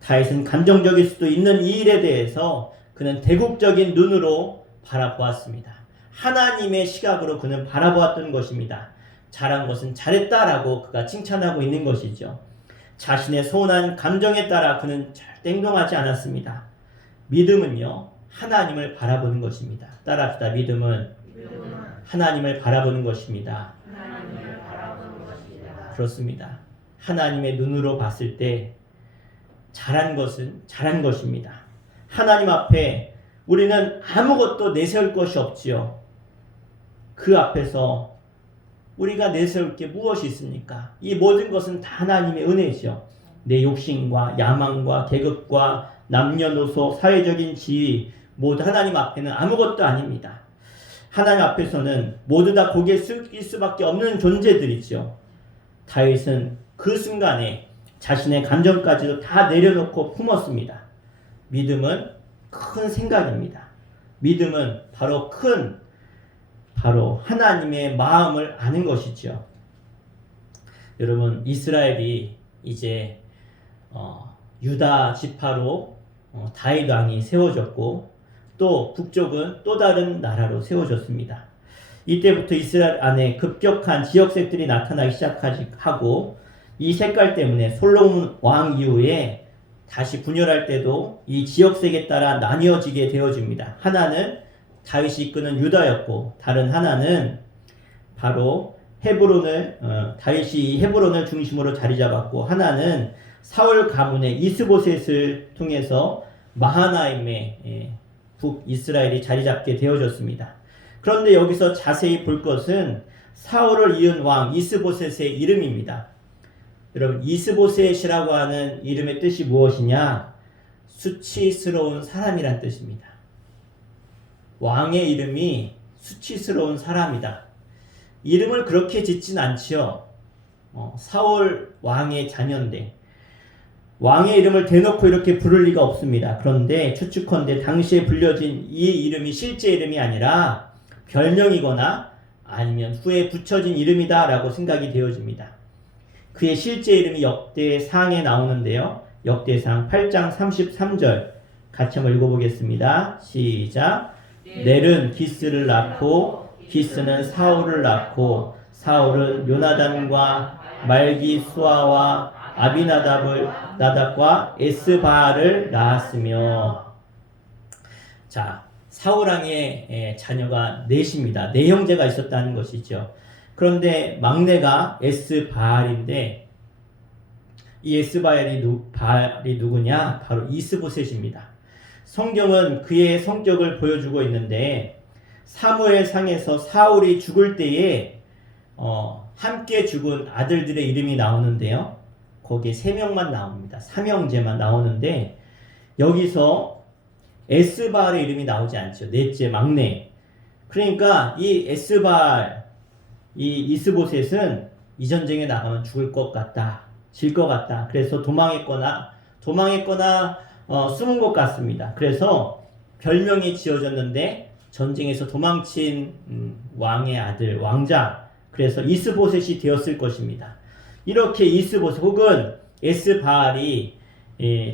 다윗은 감정적일 수도 있는 이 일에 대해서 그는 대국적인 눈으로 바라보았습니다. 하나님의 시각으로 그는 바라보았던 것입니다. 잘한 것은 잘했다라고 그가 칭찬하고 있는 것이죠. 자신의 서운한 감정에 따라 그는 절대 행동하지 않았습니다. 믿음은요, 하나님을 바라보는 것입니다. 따라합시다. 믿음은 하나님을 바라보는 것입니다. 그렇습니다. 하나님의 눈으로 봤을 때 잘한 것은 잘한 것입니다. 하나님 앞에 우리는 아무것도 내세울 것이 없지요. 그 앞에서 우리가 내세울 게 무엇이 있습니까? 이 모든 것은 다 하나님의 은혜죠. 내 욕심과 야망과 계급과 남녀노소, 사회적인 지위 모두 하나님 앞에는 아무것도 아닙니다. 하나님 앞에서는 모두 다 고개 숙일 수밖에 없는 존재들이죠. 다윗은 그 순간에 자신의 감정까지도 다 내려놓고 품었습니다. 믿음은 큰 생각입니다. 믿음은 바로 하나님의 마음을 아는 것이죠. 여러분, 이스라엘이 이제 유다 지파로 다윗 왕이 세워졌고 또 북쪽은 또 다른 나라로 세워졌습니다. 이때부터 이스라엘 안에 급격한 지역색들이 나타나기 시작하고 이 색깔 때문에 솔로몬 왕 이후에 다시 분열할 때도 이 지역색에 따라 나뉘어지게 되어집니다. 하나는 다윗이 이끄는 유다였고 다른 하나는 바로 다윗이 헤브론을 중심으로 자리 잡았고 하나는 사울 가문의 이스보셋을 통해서 마하나임의 북이스라엘이 자리 잡게 되어졌습니다. 그런데 여기서 자세히 볼 것은 사울을 이은 왕 이스보셋의 이름입니다. 여러분, 이스보셋이라고 하는 이름의 뜻이 무엇이냐? 수치스러운 사람이란 뜻입니다. 왕의 이름이 수치스러운 사람이다. 이름을 그렇게 짓진 않지요. 사울 왕의 자녀인데 왕의 이름을 대놓고 이렇게 부를 리가 없습니다. 그런데 추측컨대 당시에 불려진 이 이름이 실제 이름이 아니라 별명이거나 아니면 후에 붙여진 이름이다 라고 생각이 되어집니다. 그의 실제 이름이 역대상에 나오는데요. 역대상 8장 33절 같이 한번 읽어보겠습니다. 시작. 넬은 기스를 낳고 기스는 사울을 낳고 사울은 요나단과 말기 수아와 아비나답과 에스바알을 낳았으며. 자, 사울왕의 자녀가 넷입니다. 네 형제가 있었다는 것이죠. 그런데 막내가 에스바알인데 이 에스바알이 누구냐? 바로 이스보셋입니다. 성경은 그의 성격을 보여주고 있는데 사무엘상에서 사울이 죽을 때에 함께 죽은 아들들의 이름이 나오는데요. 거기에 3명만 나옵니다. 삼형제만 나오는데 여기서 에스바알의 이름이 나오지 않죠. 넷째 막내. 그러니까 이 에스바알, 이 이스보셋은 이 전쟁에 나가면 죽을 것 같다. 질 것 같다. 그래서 도망했거나 숨은 것 같습니다. 그래서 별명이 지어졌는데 전쟁에서 도망친 왕의 아들, 왕자. 그래서 이스보셋이 되었을 것입니다. 이렇게 이스보셋 혹은 에스바알이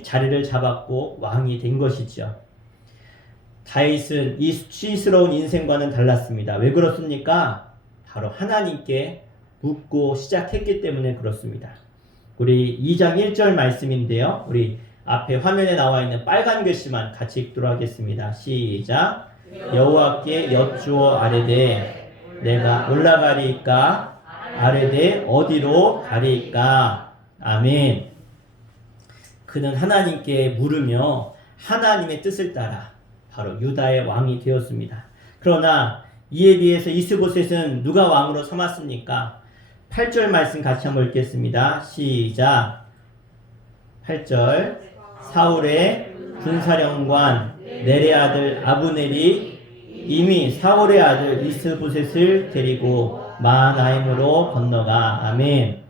자리를 잡았고 왕이 된 것이죠. 다윗은 이 수치스러운 인생과는 달랐습니다. 왜 그렇습니까? 바로 하나님께 묻고 시작했기 때문에 그렇습니다. 우리 2장 1절 말씀인데요. 우리 앞에 화면에 나와 있는 빨간 글씨만 같이 읽도록 하겠습니다. 시작. 여호와께 여쭈어 아뢰되 내가 올라가리이까? 아뢰되 어디로 가리이까? 아멘. 그는 하나님께 물으며 하나님의 뜻을 따라 바로 유다의 왕이 되었습니다. 그러나 이에 비해서 이스보셋은 누가 왕으로 삼았습니까? 8절 말씀 같이 한번 읽겠습니다. 시작. 8절. 사울의 군사령관 넬의 아들 아브넬이 이미 사울의 아들 이스보셋을 데리고 마하나임으로 건너가. 아멘.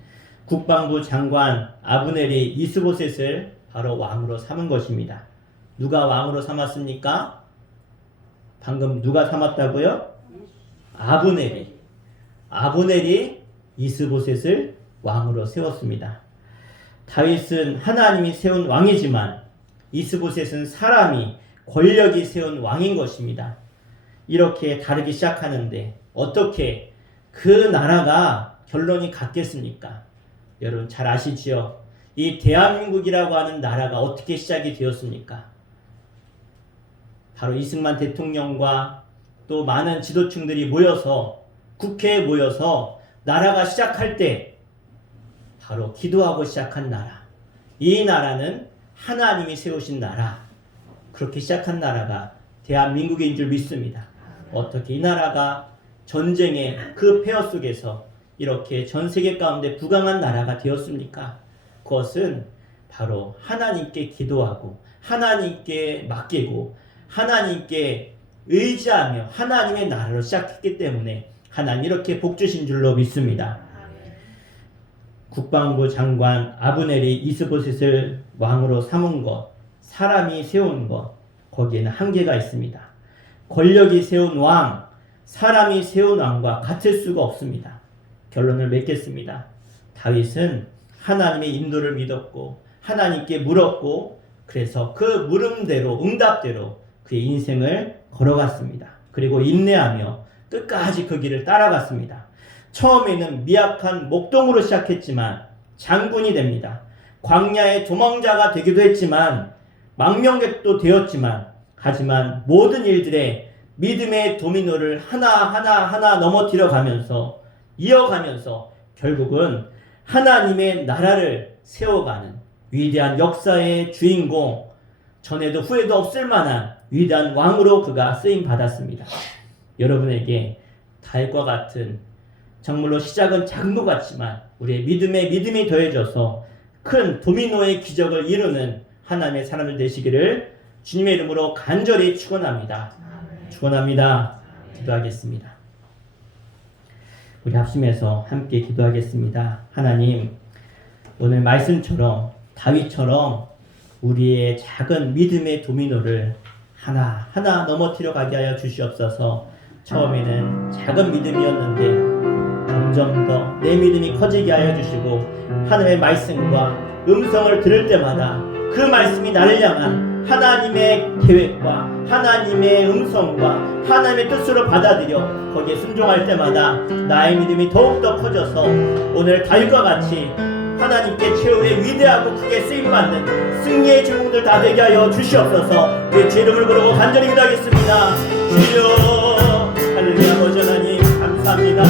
국방부 장관 아브넬이 이스보셋을 바로 왕으로 삼은 것입니다. 누가 왕으로 삼았습니까? 방금 누가 삼았다고요? 아브넬이 이스보셋을 왕으로 세웠습니다. 다윗은 하나님이 세운 왕이지만 이스보셋은 사람이 권력이 세운 왕인 것입니다. 이렇게 다르기 시작하는데 어떻게 그 나라가 결론이 같겠습니까? 여러분 잘 아시지요? 이 대한민국이라고 하는 나라가 어떻게 시작이 되었습니까? 바로 이승만 대통령과 또 많은 지도층들이 모여서 국회에 모여서 나라가 시작할 때 바로 기도하고 시작한 나라. 이 나라는 하나님이 세우신 나라. 그렇게 시작한 나라가 대한민국인 줄 믿습니다. 어떻게 이 나라가 전쟁의 그 폐허 속에서 이렇게 전 세계 가운데 부강한 나라가 되었습니까? 그것은 바로 하나님께 기도하고 하나님께 맡기고 하나님께 의지하며 하나님의 나라로 시작했기 때문에 하나님 이렇게 복 주신 줄로 믿습니다. 국방부 장관 아브넬이 이스보셋을 왕으로 삼은 것, 사람이 세운 것, 거기에는 한계가 있습니다. 권력이 세운 왕, 사람이 세운 왕과 같을 수가 없습니다. 결론을 맺겠습니다. 다윗은 하나님의 인도를 믿었고 하나님께 물었고 그래서 그 물음대로 응답대로 그의 인생을 걸어갔습니다. 그리고 인내하며 끝까지 그 길을 따라갔습니다. 처음에는 미약한 목동으로 시작했지만 장군이 됩니다. 광야의 도망자가 되기도 했지만 망명객도 되었지만 하지만 모든 일들에 믿음의 도미노를 하나하나 넘어뜨려 가면서 이어가면서 결국은 하나님의 나라를 세워가는 위대한 역사의 주인공, 전에도 후에도 없을 만한 위대한 왕으로 그가 쓰임 받았습니다. 여러분에게 다윗과 같은 정말로 시작은 작은 것 같지만 우리의 믿음에 믿음이 더해져서 큰 도미노의 기적을 이루는 하나님의 사람들 되시기를 주님의 이름으로 간절히 축원합니다. 축원합니다. 기도하겠습니다. 우리 합심해서 함께 기도하겠습니다. 하나님, 오늘 말씀처럼 다윗처럼 우리의 작은 믿음의 도미노를 하나하나 넘어뜨려 가게 하여 주시옵소서. 처음에는 작은 믿음이었는데 점점 더 내 믿음이 커지게 하여 주시고 하나님의 말씀과 음성을 들을 때마다 그 말씀이 나를 향한 하나님의 계획과 하나님의 음성과 하나님의 뜻으로 받아들여 거기에 순종할 때마다 나의 믿음이 더욱더 커져서 오늘 다윗과 같이 하나님께 최후의 위대하고 크게 쓰임받는 승리의 주공들 다 되게 하여 주시옵소서. 내 주 이름을 부르고 간절히 기도하겠습니다. 주여, 할렐루야. 아버지 하나님 감사합니다.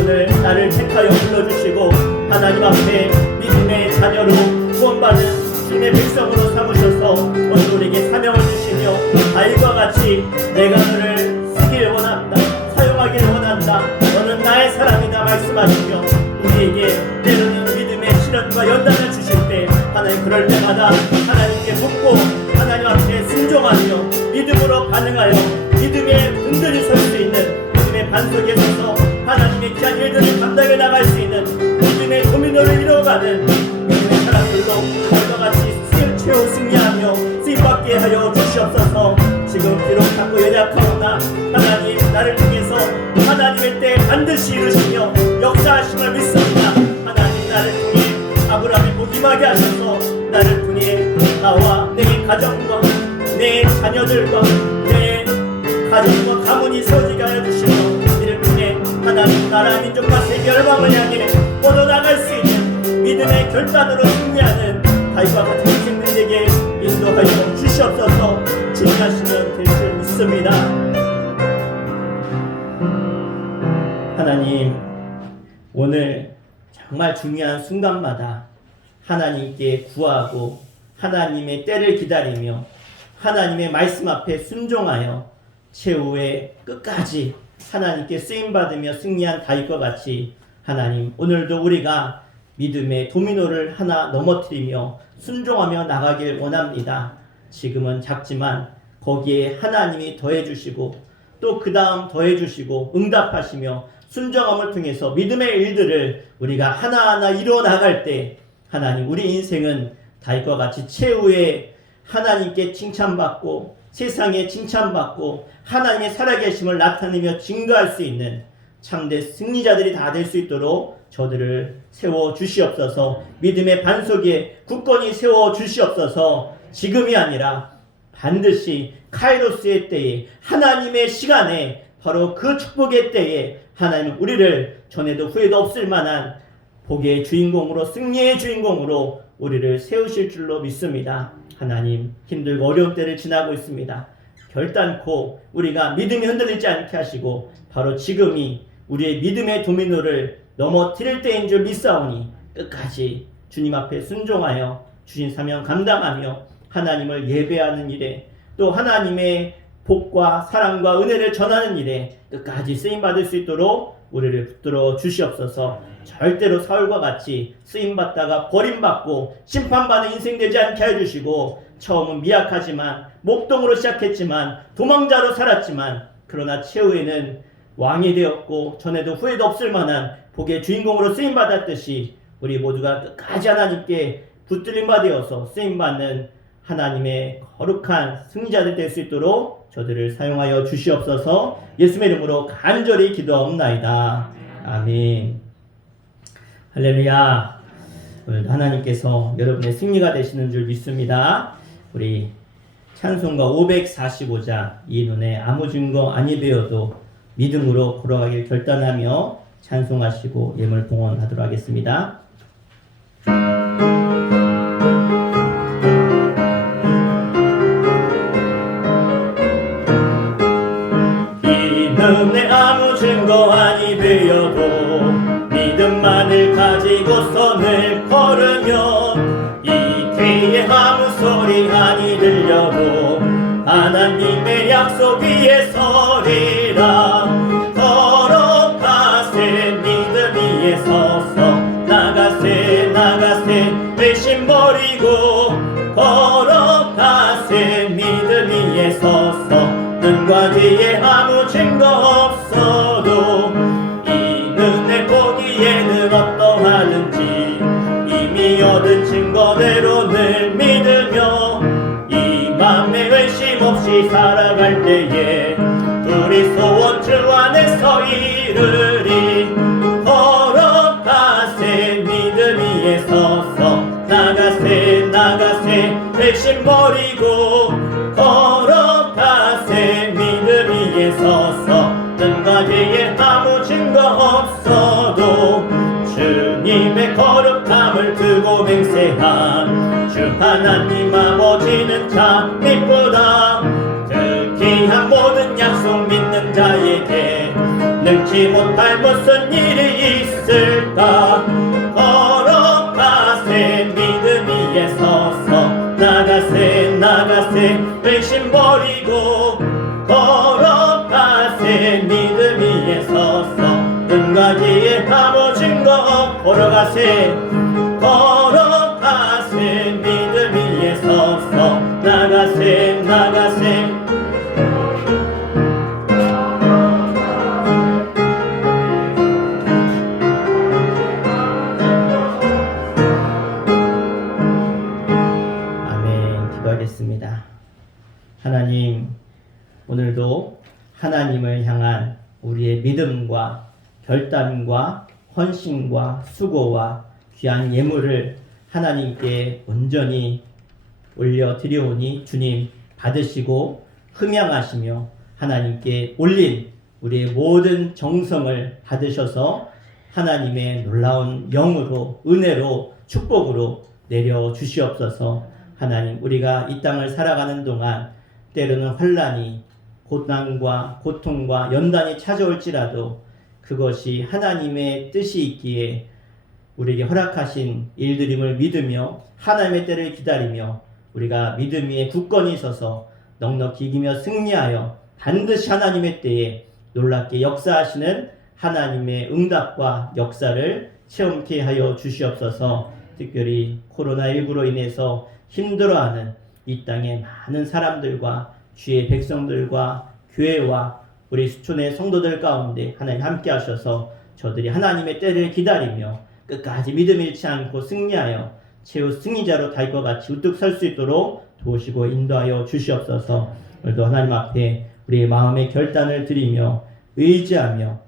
오늘 나를 택하여 불러주시고 하나님 앞에 믿음의 자녀로 구원받은 주님의 백성으로 삼으셔서 오늘 우리에게 사명을 주시며 다윗과 같이 내가 너를 쓰길 원한다, 사용하길 원한다, 너는 나의 사람이다 말씀하시며 우리에게 때로는 믿음의 시련과 연단을 주실 때 하나님 그럴 때마다 하나님께 묻고 하나님 앞에 순종하며 믿음으로 반응하여 믿음의 든든히 설 수 있는 믿음의 반석에 서서 하나님의 귀한 일들을 감당해 나갈 수 있는 믿음의 도미노를 이루어가는 믿음의 사람들로 오늘과 같이 최후 승리하며 쓰임받게 하여 주시옵소서. 지금 비록 작고 연약하오나 하나님 나를 통해서 하나님의 때 반드시 이루시며 역사하심을 믿습니다. 하나님 나를 통해 아브라함의 복 임하게 하셔서 나를 통해 나와 내 가정과 내 자녀들과 내 가정과 가문이 세워지게 하여 주시며 이를 통해 하나님 나라 민족과 세계 열방을 향해 뻗어나갈 수 있는 믿음의 결단으로 승리하는 다윗과 같은 인생들에게 인도하여 주시옵소서. 진행하시면 될 줄 믿습니다. 하나님, 오늘 정말 중요한 순간마다 하나님께 구하고 하나님의 때를 기다리며 하나님의 말씀 앞에 순종하여 최후의 끝까지 하나님께 쓰임받으며 승리한 다윗과 같이 하나님 오늘도 우리가 믿음의 도미노를 하나 넘어뜨리며 순종하며 나가길 원합니다. 지금은 작지만 거기에 하나님이 더해주시고 또 그 다음 더해주시고 응답하시며 순종함을 통해서 믿음의 일들을 우리가 하나하나 이루어 나갈 때 하나님 우리 인생은 다윗과 같이 최후의 하나님께 칭찬받고 세상에 칭찬받고 하나님의 살아계심을 나타내며 증거할 수 있는 참된 승리자들이 다 될 수 있도록 저들을 세워 주시옵소서. 믿음의 반석에 굳건히 세워 주시옵소서. 지금이 아니라 반드시 카이로스의 때에 하나님의 시간에 바로 그 축복의 때에 하나님은 우리를 전에도 후에도 없을 만한 복의 주인공으로 승리의 주인공으로 우리를 세우실 줄로 믿습니다. 하나님 힘들고 어려운 때를 지나고 있습니다. 결단코 우리가 믿음이 흔들리지 않게 하시고 바로 지금이 우리의 믿음의 도미노를 넘어뜨릴 때인 줄 믿사오니 끝까지 주님 앞에 순종하여 주신 사명 감당하며 하나님을 예배하는 일에 또 하나님의 복과 사랑과 은혜를 전하는 일에 끝까지 쓰임받을 수 있도록 우리를 붙들어 주시옵소서. 절대로 사울과 같이 쓰임받다가 버림받고 심판받는 인생 되지 않게 해주시고, 처음은 미약하지만 목동으로 시작했지만 도망자로 살았지만 그러나 최후에는 왕이 되었고 전에도 후회도 없을 만한 복의 주인공으로 쓰임받았듯이 우리 모두가 끝까지 하나님께 붙들림바 되어서 쓰임받는 하나님의 거룩한 승리자들 될 수 있도록 저들을 사용하여 주시옵소서. 예수의 이름으로 간절히 기도하옵나이다. 아멘. 할렐루야. 오늘도 하나님께서 여러분의 승리가 되시는 줄 믿습니다. 우리 찬송가 545장 이 눈에 아무 증거 아니 되어도 믿음으로 걸어가길 결단하며 찬송하시고 예물 봉헌하도록 하겠습니다. 눈에 아무 증거 아니 되어도 믿음만을 가지고 선을 걸으면 이태의 아무 소리 아니 들려도 하나님의 약속 위에 서리라. 걸어가세 믿음 위에 서서 나가세 나가세 배신 버리고 걸어가세 믿음 위에 서서 눈과 뒤에 아무 증거 없어도 이 눈에 보기에는 어떠하든지 이미 얻은 증거대로 늘 믿으며 이 맘에 의심 없이 살아갈 때에 우리 소원 주 안에서 이르리. 걸어가세 믿음 위에 서서 나가세 나가세 백신 버리고 걸어가세 믿음 위에 서서 눈과 뒤에 아무 증거 없어도 주님의 거룩함을 두고 맹세한 주 하나님 아버지는 참 이쁘다. 그 귀한 모든 약속 믿는 자에게 능치 못할 무슨 일이 있을까. 걸어가세 믿음 위에 서서 나가세 나가세 백신 버리고 걸어가세 믿음 위에 서서 눈과 뒤에 아무 증거 걸어가세 걸어가세 믿음 위에 서서 나가세 나가세. 기도하겠습니다. 하나님, 오늘도 하나님을 향한 우리의 믿음과 결단과 헌신과 수고와 귀한 예물을 하나님께 온전히 올려드리오니 주님 받으시고 흠양하시며 하나님께 올린 우리의 모든 정성을 받으셔서 하나님의 놀라운 영으로 은혜로 축복으로 내려주시옵소서. 하나님, 우리가 이 땅을 살아가는 동안 때로는 환난이 고난과 고통과 연단이 찾아올지라도 그것이 하나님의 뜻이 있기에 우리에게 허락하신 일들임을 믿으며 하나님의 때를 기다리며 우리가 믿음 위에 굳건히 서서 넉넉히 이기며 승리하여 반드시 하나님의 때에 놀랍게 역사하시는 하나님의 응답과 역사를 체험케 하여 주시옵소서. 특별히 코로나19로 인해서 힘들어하는 이 땅의 많은 사람들과 주의 백성들과 교회와 우리 수촌의 성도들 가운데 하나님 함께 하셔서 저들이 하나님의 때를 기다리며 끝까지 믿음 잃지 않고 승리하여 최후 승리자로 다윗과 같이 우뚝 설 수 있도록 도우시고 인도하여 주시옵소서. 오늘도 하나님 앞에 우리의 마음의 결단을 드리며 의지하며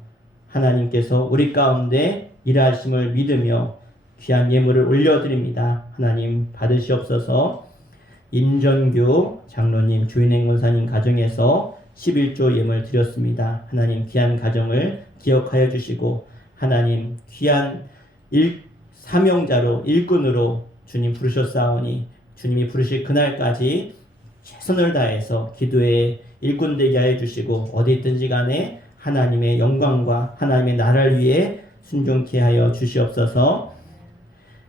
하나님께서 우리 가운데 일하심을 믿으며 귀한 예물을 올려드립니다. 하나님 받으시옵소서. 임전규 장로님, 주인행 권사님 가정에서 11조 예물 드렸습니다. 하나님 귀한 가정을 기억하여 주시고 하나님 귀한 사명자로 일꾼으로 주님 부르셨사오니 주님이 부르실 그날까지 최선을 다해서 기도에 일꾼 되게 하여 주시고 어디 있든지 간에 하나님의 영광과 하나님의 나라를 위해 순종케 하여 주시옵소서.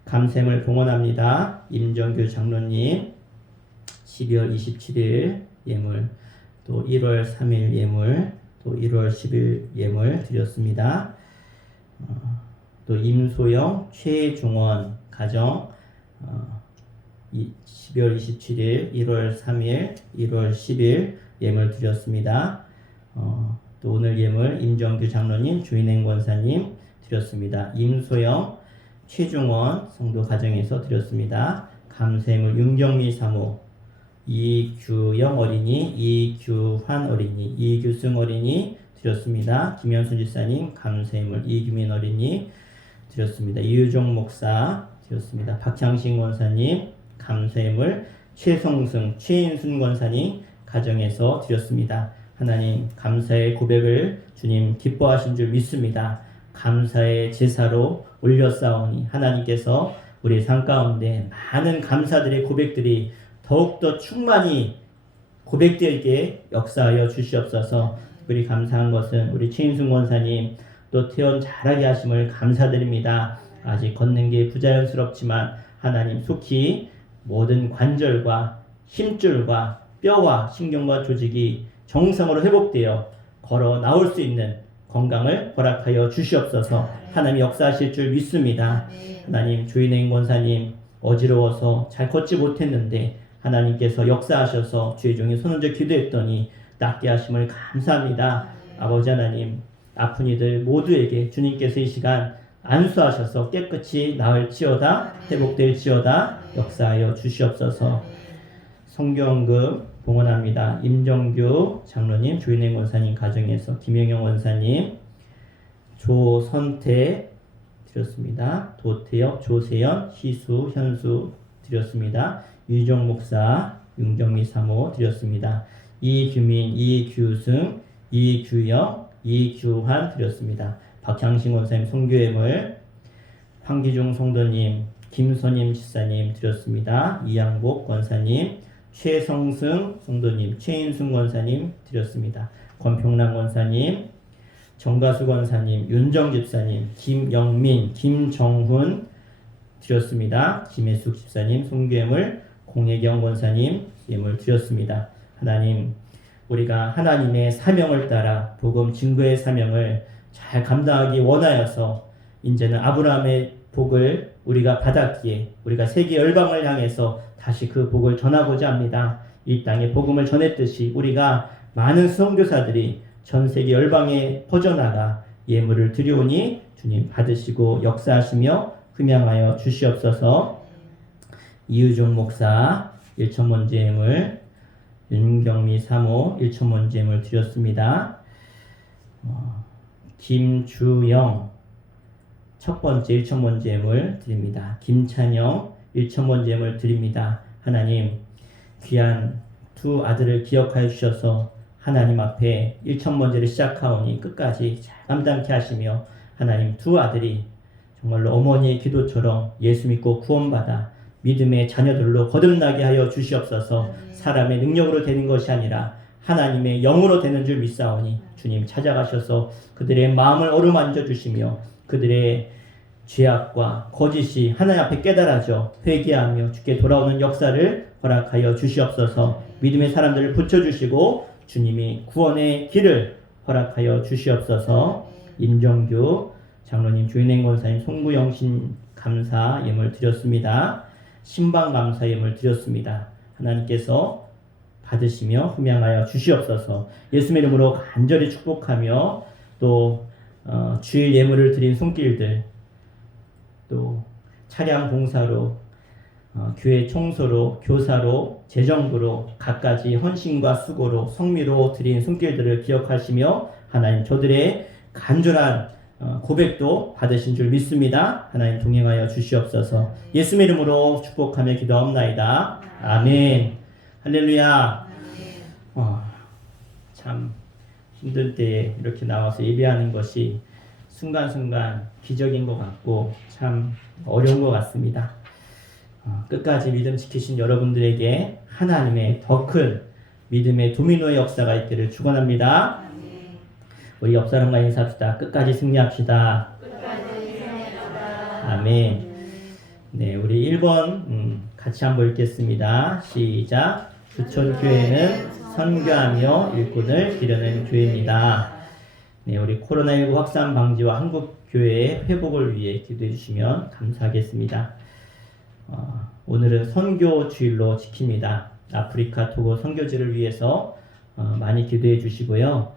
감샘을 봉헌합니다. 임정규 장로님 12월 27일 예물, 또 1월 3일 예물, 또 1월 10일 예물 드렸습니다. 또 임소영, 최중원 가정 12월 27일, 1월 3일, 1월 10일 예물 드렸습니다. 또 오늘 예물 임정규 장로님, 주인행 권사님 드렸습니다. 임소영, 최중원 성도 가정에서 드렸습니다. 감샘을 윤경미 사모, 이규영 어린이, 이규환 어린이, 이규승 어린이 드렸습니다. 김현수 지사님 감샘을 이규민 어린이 드렸습니다. 이유종 목사 드렸습니다. 박창신 권사님 감샘을 최성승, 최인순 권사님 가정에서 드렸습니다. 하나님 감사의 고백을 주님 기뻐하신 줄 믿습니다. 감사의 제사로 올려싸우니 하나님께서 우리 삶 가운데 많은 감사들의 고백들이 더욱더 충만히 고백되게 역사하여 주시옵소서. 특별히 감사한 것은 우리 최인순 권사님 또 퇴원 잘하게 하심을 감사드립니다. 아직 걷는 게 부자연스럽지만 하나님 속히 모든 관절과 힘줄과 뼈와 신경과 조직이 정상으로 회복되어 걸어 나올 수 있는 건강을 허락하여 주시옵소서. 하나님 역사하실 줄 믿습니다. 하나님 주인행 권사님 어지러워서 잘 걷지 못했는데 하나님께서 역사하셔서 주의 종이 손 얹어 기도했더니 낫게 하심을 감사합니다. 아버지 하나님 아픈 이들 모두에게 주님께서 이 시간 안수하셔서 깨끗이 나을지어다, 회복될지어다 역사하여 주시옵소서. 성경금 봉헌합니다. 임정규 장로님, 주인행 원사님 가정에서 김영영 원사님, 조선태 드렸습니다. 도태엽, 조세연, 희수, 현수 드렸습니다. 유종 목사, 윤경미 사모 드렸습니다. 이규민, 이규승, 이규영, 이규환 드렸습니다. 박향신 원사님 송교회물, 황기중 성도님, 김선임 지사님 드렸습니다. 이양복 권사님, 최성승 성도님, 최인순 권사님 드렸습니다. 권평남 권사님, 정가수 권사님, 윤정 집사님, 김영민, 김정훈 드렸습니다. 김혜숙 집사님, 송괴물, 공혜경 권사님 예물 드렸습니다. 하나님, 우리가 하나님의 사명을 따라 복음 증거의 사명을 잘 감당하기 원하여서 이제는 아브라함의 복을 우리가 받았기에 우리가 세계 열방을 향해서 다시 그 복을 전하고자 합니다. 이 땅에 복음을 전했듯이 우리가 많은 선교사들이 전 세계 열방에 퍼져나가 예물을 드리오니 주님 받으시고 역사하시며 흠양하여 주시옵소서. 이유종 목사 1,000원 예물, 윤경미 사모 1,000원 예물 드렸습니다. 김주영 첫 번째 1,000원 예물 드립니다. 김찬영 1,000원 예물 드립니다. 하나님 귀한 두 아들을 기억하여 주셔서 하나님 앞에 1,000번째를 시작하오니 끝까지 잘 감당케 하시며 하나님 두 아들이 정말로 어머니의 기도처럼 예수 믿고 구원받아 믿음의 자녀들로 거듭나게 하여 주시옵소서. 사람의 능력으로 되는 것이 아니라 하나님의 영으로 되는 줄 믿사오니 주님 찾아가셔서 그들의 마음을 어루만져 주시며 그들의 죄악과 거짓이 하나님 앞에 깨달아져 회개하며 주께 돌아오는 역사를 허락하여 주시옵소서. 믿음의 사람들을 붙여주시고 주님이 구원의 길을 허락하여 주시옵소서. 임정규 장로님, 주인행 권사님, 송구영신 감사 예물 드렸습니다. 신방 감사 예물 드렸습니다. 하나님께서 받으시며 흠양하여 주시옵소서. 예수의 이름으로 간절히 축복하며 또 주일 예물을 드린 손길들, 또 차량 봉사로, 교회 청소로, 교사로, 재정부로 갖가지 헌신과 수고로, 성미로 드린 손길들을 기억하시며 하나님 저들의 간절한 고백도 받으신 줄 믿습니다. 하나님 동행하여 주시옵소서. 예수의 이름으로 축복하며 기도합나이다. 아멘. 할렐루야. 참 힘들 때 이렇게 나와서 예배하는 것이 순간순간 기적인 것 같고 참 어려운 것 같습니다. 끝까지 믿음 지키신 여러분들에게 하나님의 더 큰 믿음의 도미노의 역사가 있기를 축원합니다. 우리 옆 사람과 인사합시다. 끝까지 승리합시다. 아멘. 네, 우리 1번 같이 한번 읽겠습니다. 시작. 부천교회는 선교하며 일꾼을 기르는 교회입니다. 네, 우리 코로나19 확산 방지와 한국교회의 회복을 위해 기도해 주시면 감사하겠습니다. 오늘은 선교 주일로 지킵니다. 아프리카 토고 선교지를 위해서 많이 기도해 주시고요.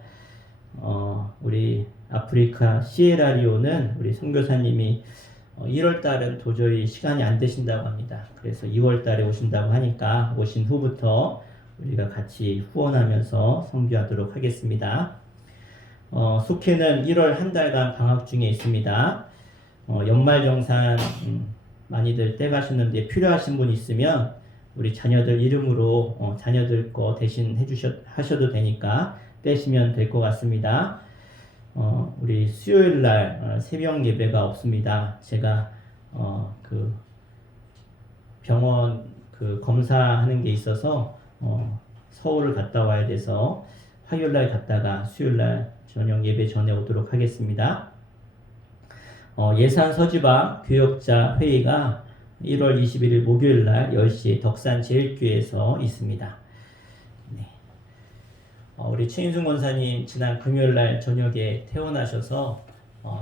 우리 아프리카 시에라리온은 우리 선교사님이 1월 달은 도저히 시간이 안 되신다고 합니다. 그래서 2월 달에 오신다고 하니까 오신 후부터 우리가 같이 후원하면서 선교하도록 하겠습니다. 속회는 1월 한 달간 방학 중에 있습니다. 연말정산 많이들 떼가셨는데 필요하신 분 있으면 우리 자녀들 이름으로 자녀들 거 대신 하셔도 되니까 떼시면 될 것 같습니다. 우리 수요일 날 새벽 예배가 없습니다. 제가 그 병원 그 검사하는 게 있어서 서울을 갔다 와야 돼서 화요일 날 갔다가 수요일 날 저녁 예배 전에 오도록 하겠습니다. 예산 서지방 교역자 회의가 1월 21일 목요일 날 10시에 덕산 제일교회에서 있습니다. 네. 우리 최인순 권사님 지난 금요일 날 저녁에 퇴원하셔서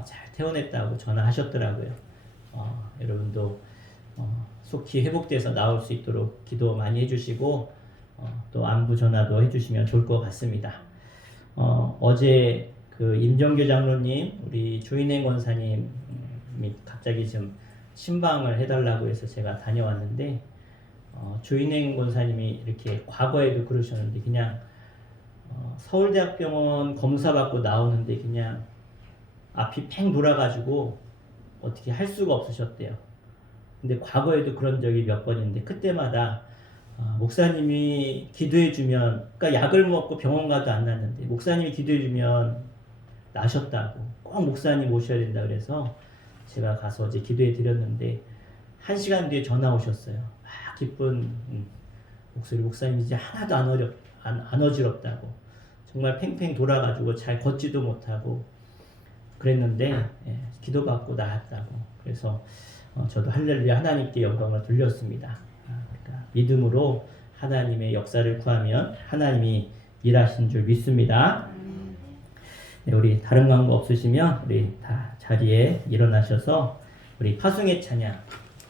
잘 퇴원했다고 전화하셨더라고요. 여러분도 속히 회복돼서 나올 수 있도록 기도 많이 해주시고 또 안부 전화도 해주시면 좋을 것 같습니다. 어제 그 임정교 장로님, 우리 조인행 권사님이 갑자기 좀 신방을 해달라고 해서 제가 다녀왔는데 조인행 권사님이 이렇게 과거에도 그러셨는데 그냥 서울대학병원 검사 받고 나오는데 그냥 앞이 팽 돌아가지고 어떻게 할 수가 없으셨대요. 근데 과거에도 그런 적이 몇 번인데 그때마다 목사님이 기도해주면, 그러니까 약을 먹고 병원 가도 안 낫는데 목사님이 기도해주면 나셨다고, 꼭 목사님 오셔야 된다 그래서 제가 가서 어제 기도해 드렸는데 1시간 뒤에 전화 오셨어요. 기쁜 목소리. 목사님 이제 하나도 안 어지럽다고, 정말 팽팽 돌아가지고 잘 걷지도 못하고 그랬는데 기도받고 나았다고. 그래서 저도 할렐루야 하나님께 영광을 돌렸습니다. 그러니까 믿음으로 하나님의 역사를 구하면 하나님이 일하신 줄 믿습니다. 네, 우리 다른 광고 없으시면 우리 다 자리에 일어나셔서 우리 파송의 찬양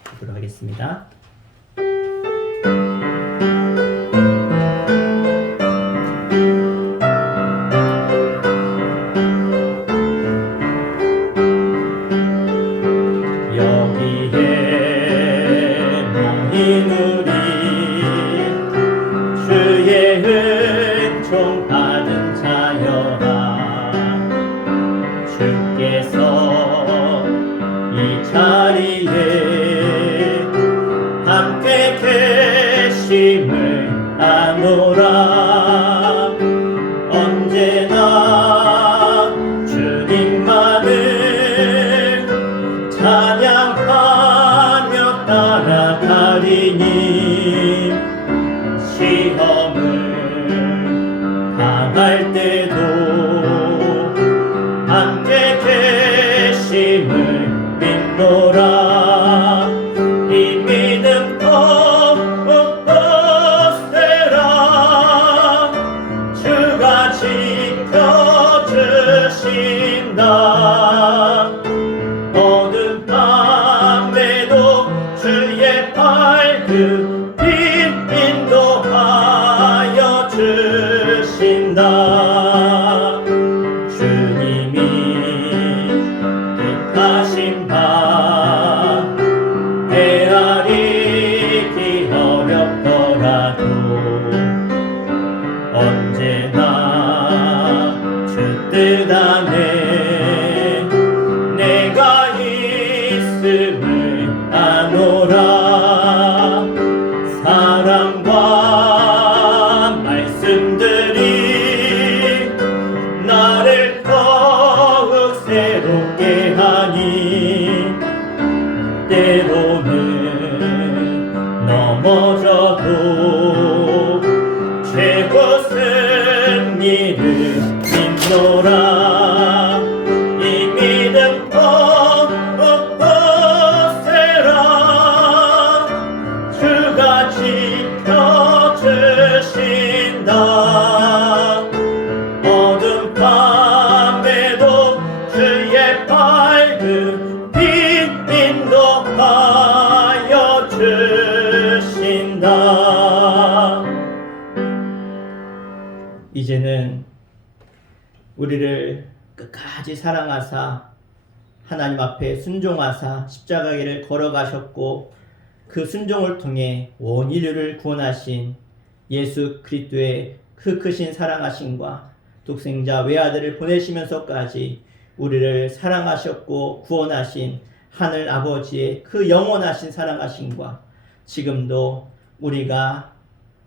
하도록 하겠습니다. 언제나 주님만을 찬양하며 따라가리니 시험을 당할 때도 함께 계심을 믿노라. 이 믿음 지켜주신다. 어둠 밤에도 주의 팔 이제는 우리를 끝까지 사랑하사 하나님 앞에 순종하사 십자가 길을 걸어가셨고 그 순종을 통해 온 인류를 구원하신 예수 그리스도의 그 크신 사랑하심과 독생자 외아들을 보내시면서까지 우리를 사랑하셨고 구원하신 하늘 아버지의 그 영원하신 사랑하심과 지금도 우리가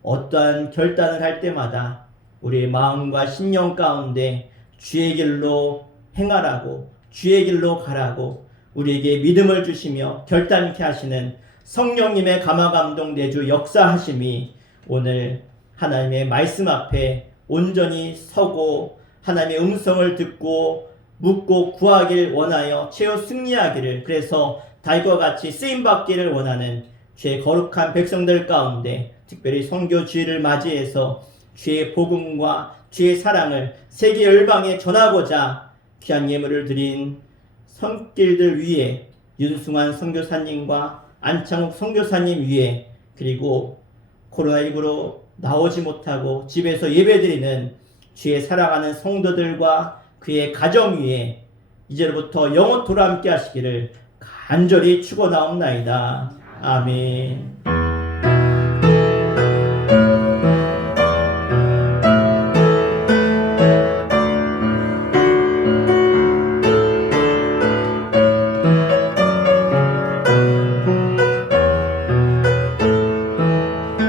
어떠한 결단을 할 때마다 우리의 마음과 심령 가운데 주의 길로 행하라고 주의 길로 가라고 우리에게 믿음을 주시며 결단케 하시는 성령님의 감화감동 내주 역사하심이 오늘 하나님의 말씀 앞에 온전히 서고 하나님의 음성을 듣고 묻고 구하길 원하여 최후 승리하기를, 그래서 다윗과 같이 쓰임받기를 원하는 주의 거룩한 백성들 가운데 특별히 선교 주일을 맞이해서 주의 복음과 주의 사랑을 세계 열방에 전하고자 귀한 예물을 드린 손길들 위에 윤승환 선교사님과 안창욱 선교사님 위에, 그리고 코로나19로 나오지 못하고 집에서 예배드리는 주의 사랑하는 성도들과 그의 가정 위에 이제로부터 영원토록 함께 하시기를 간절히 축원하옵나이다. 아멘.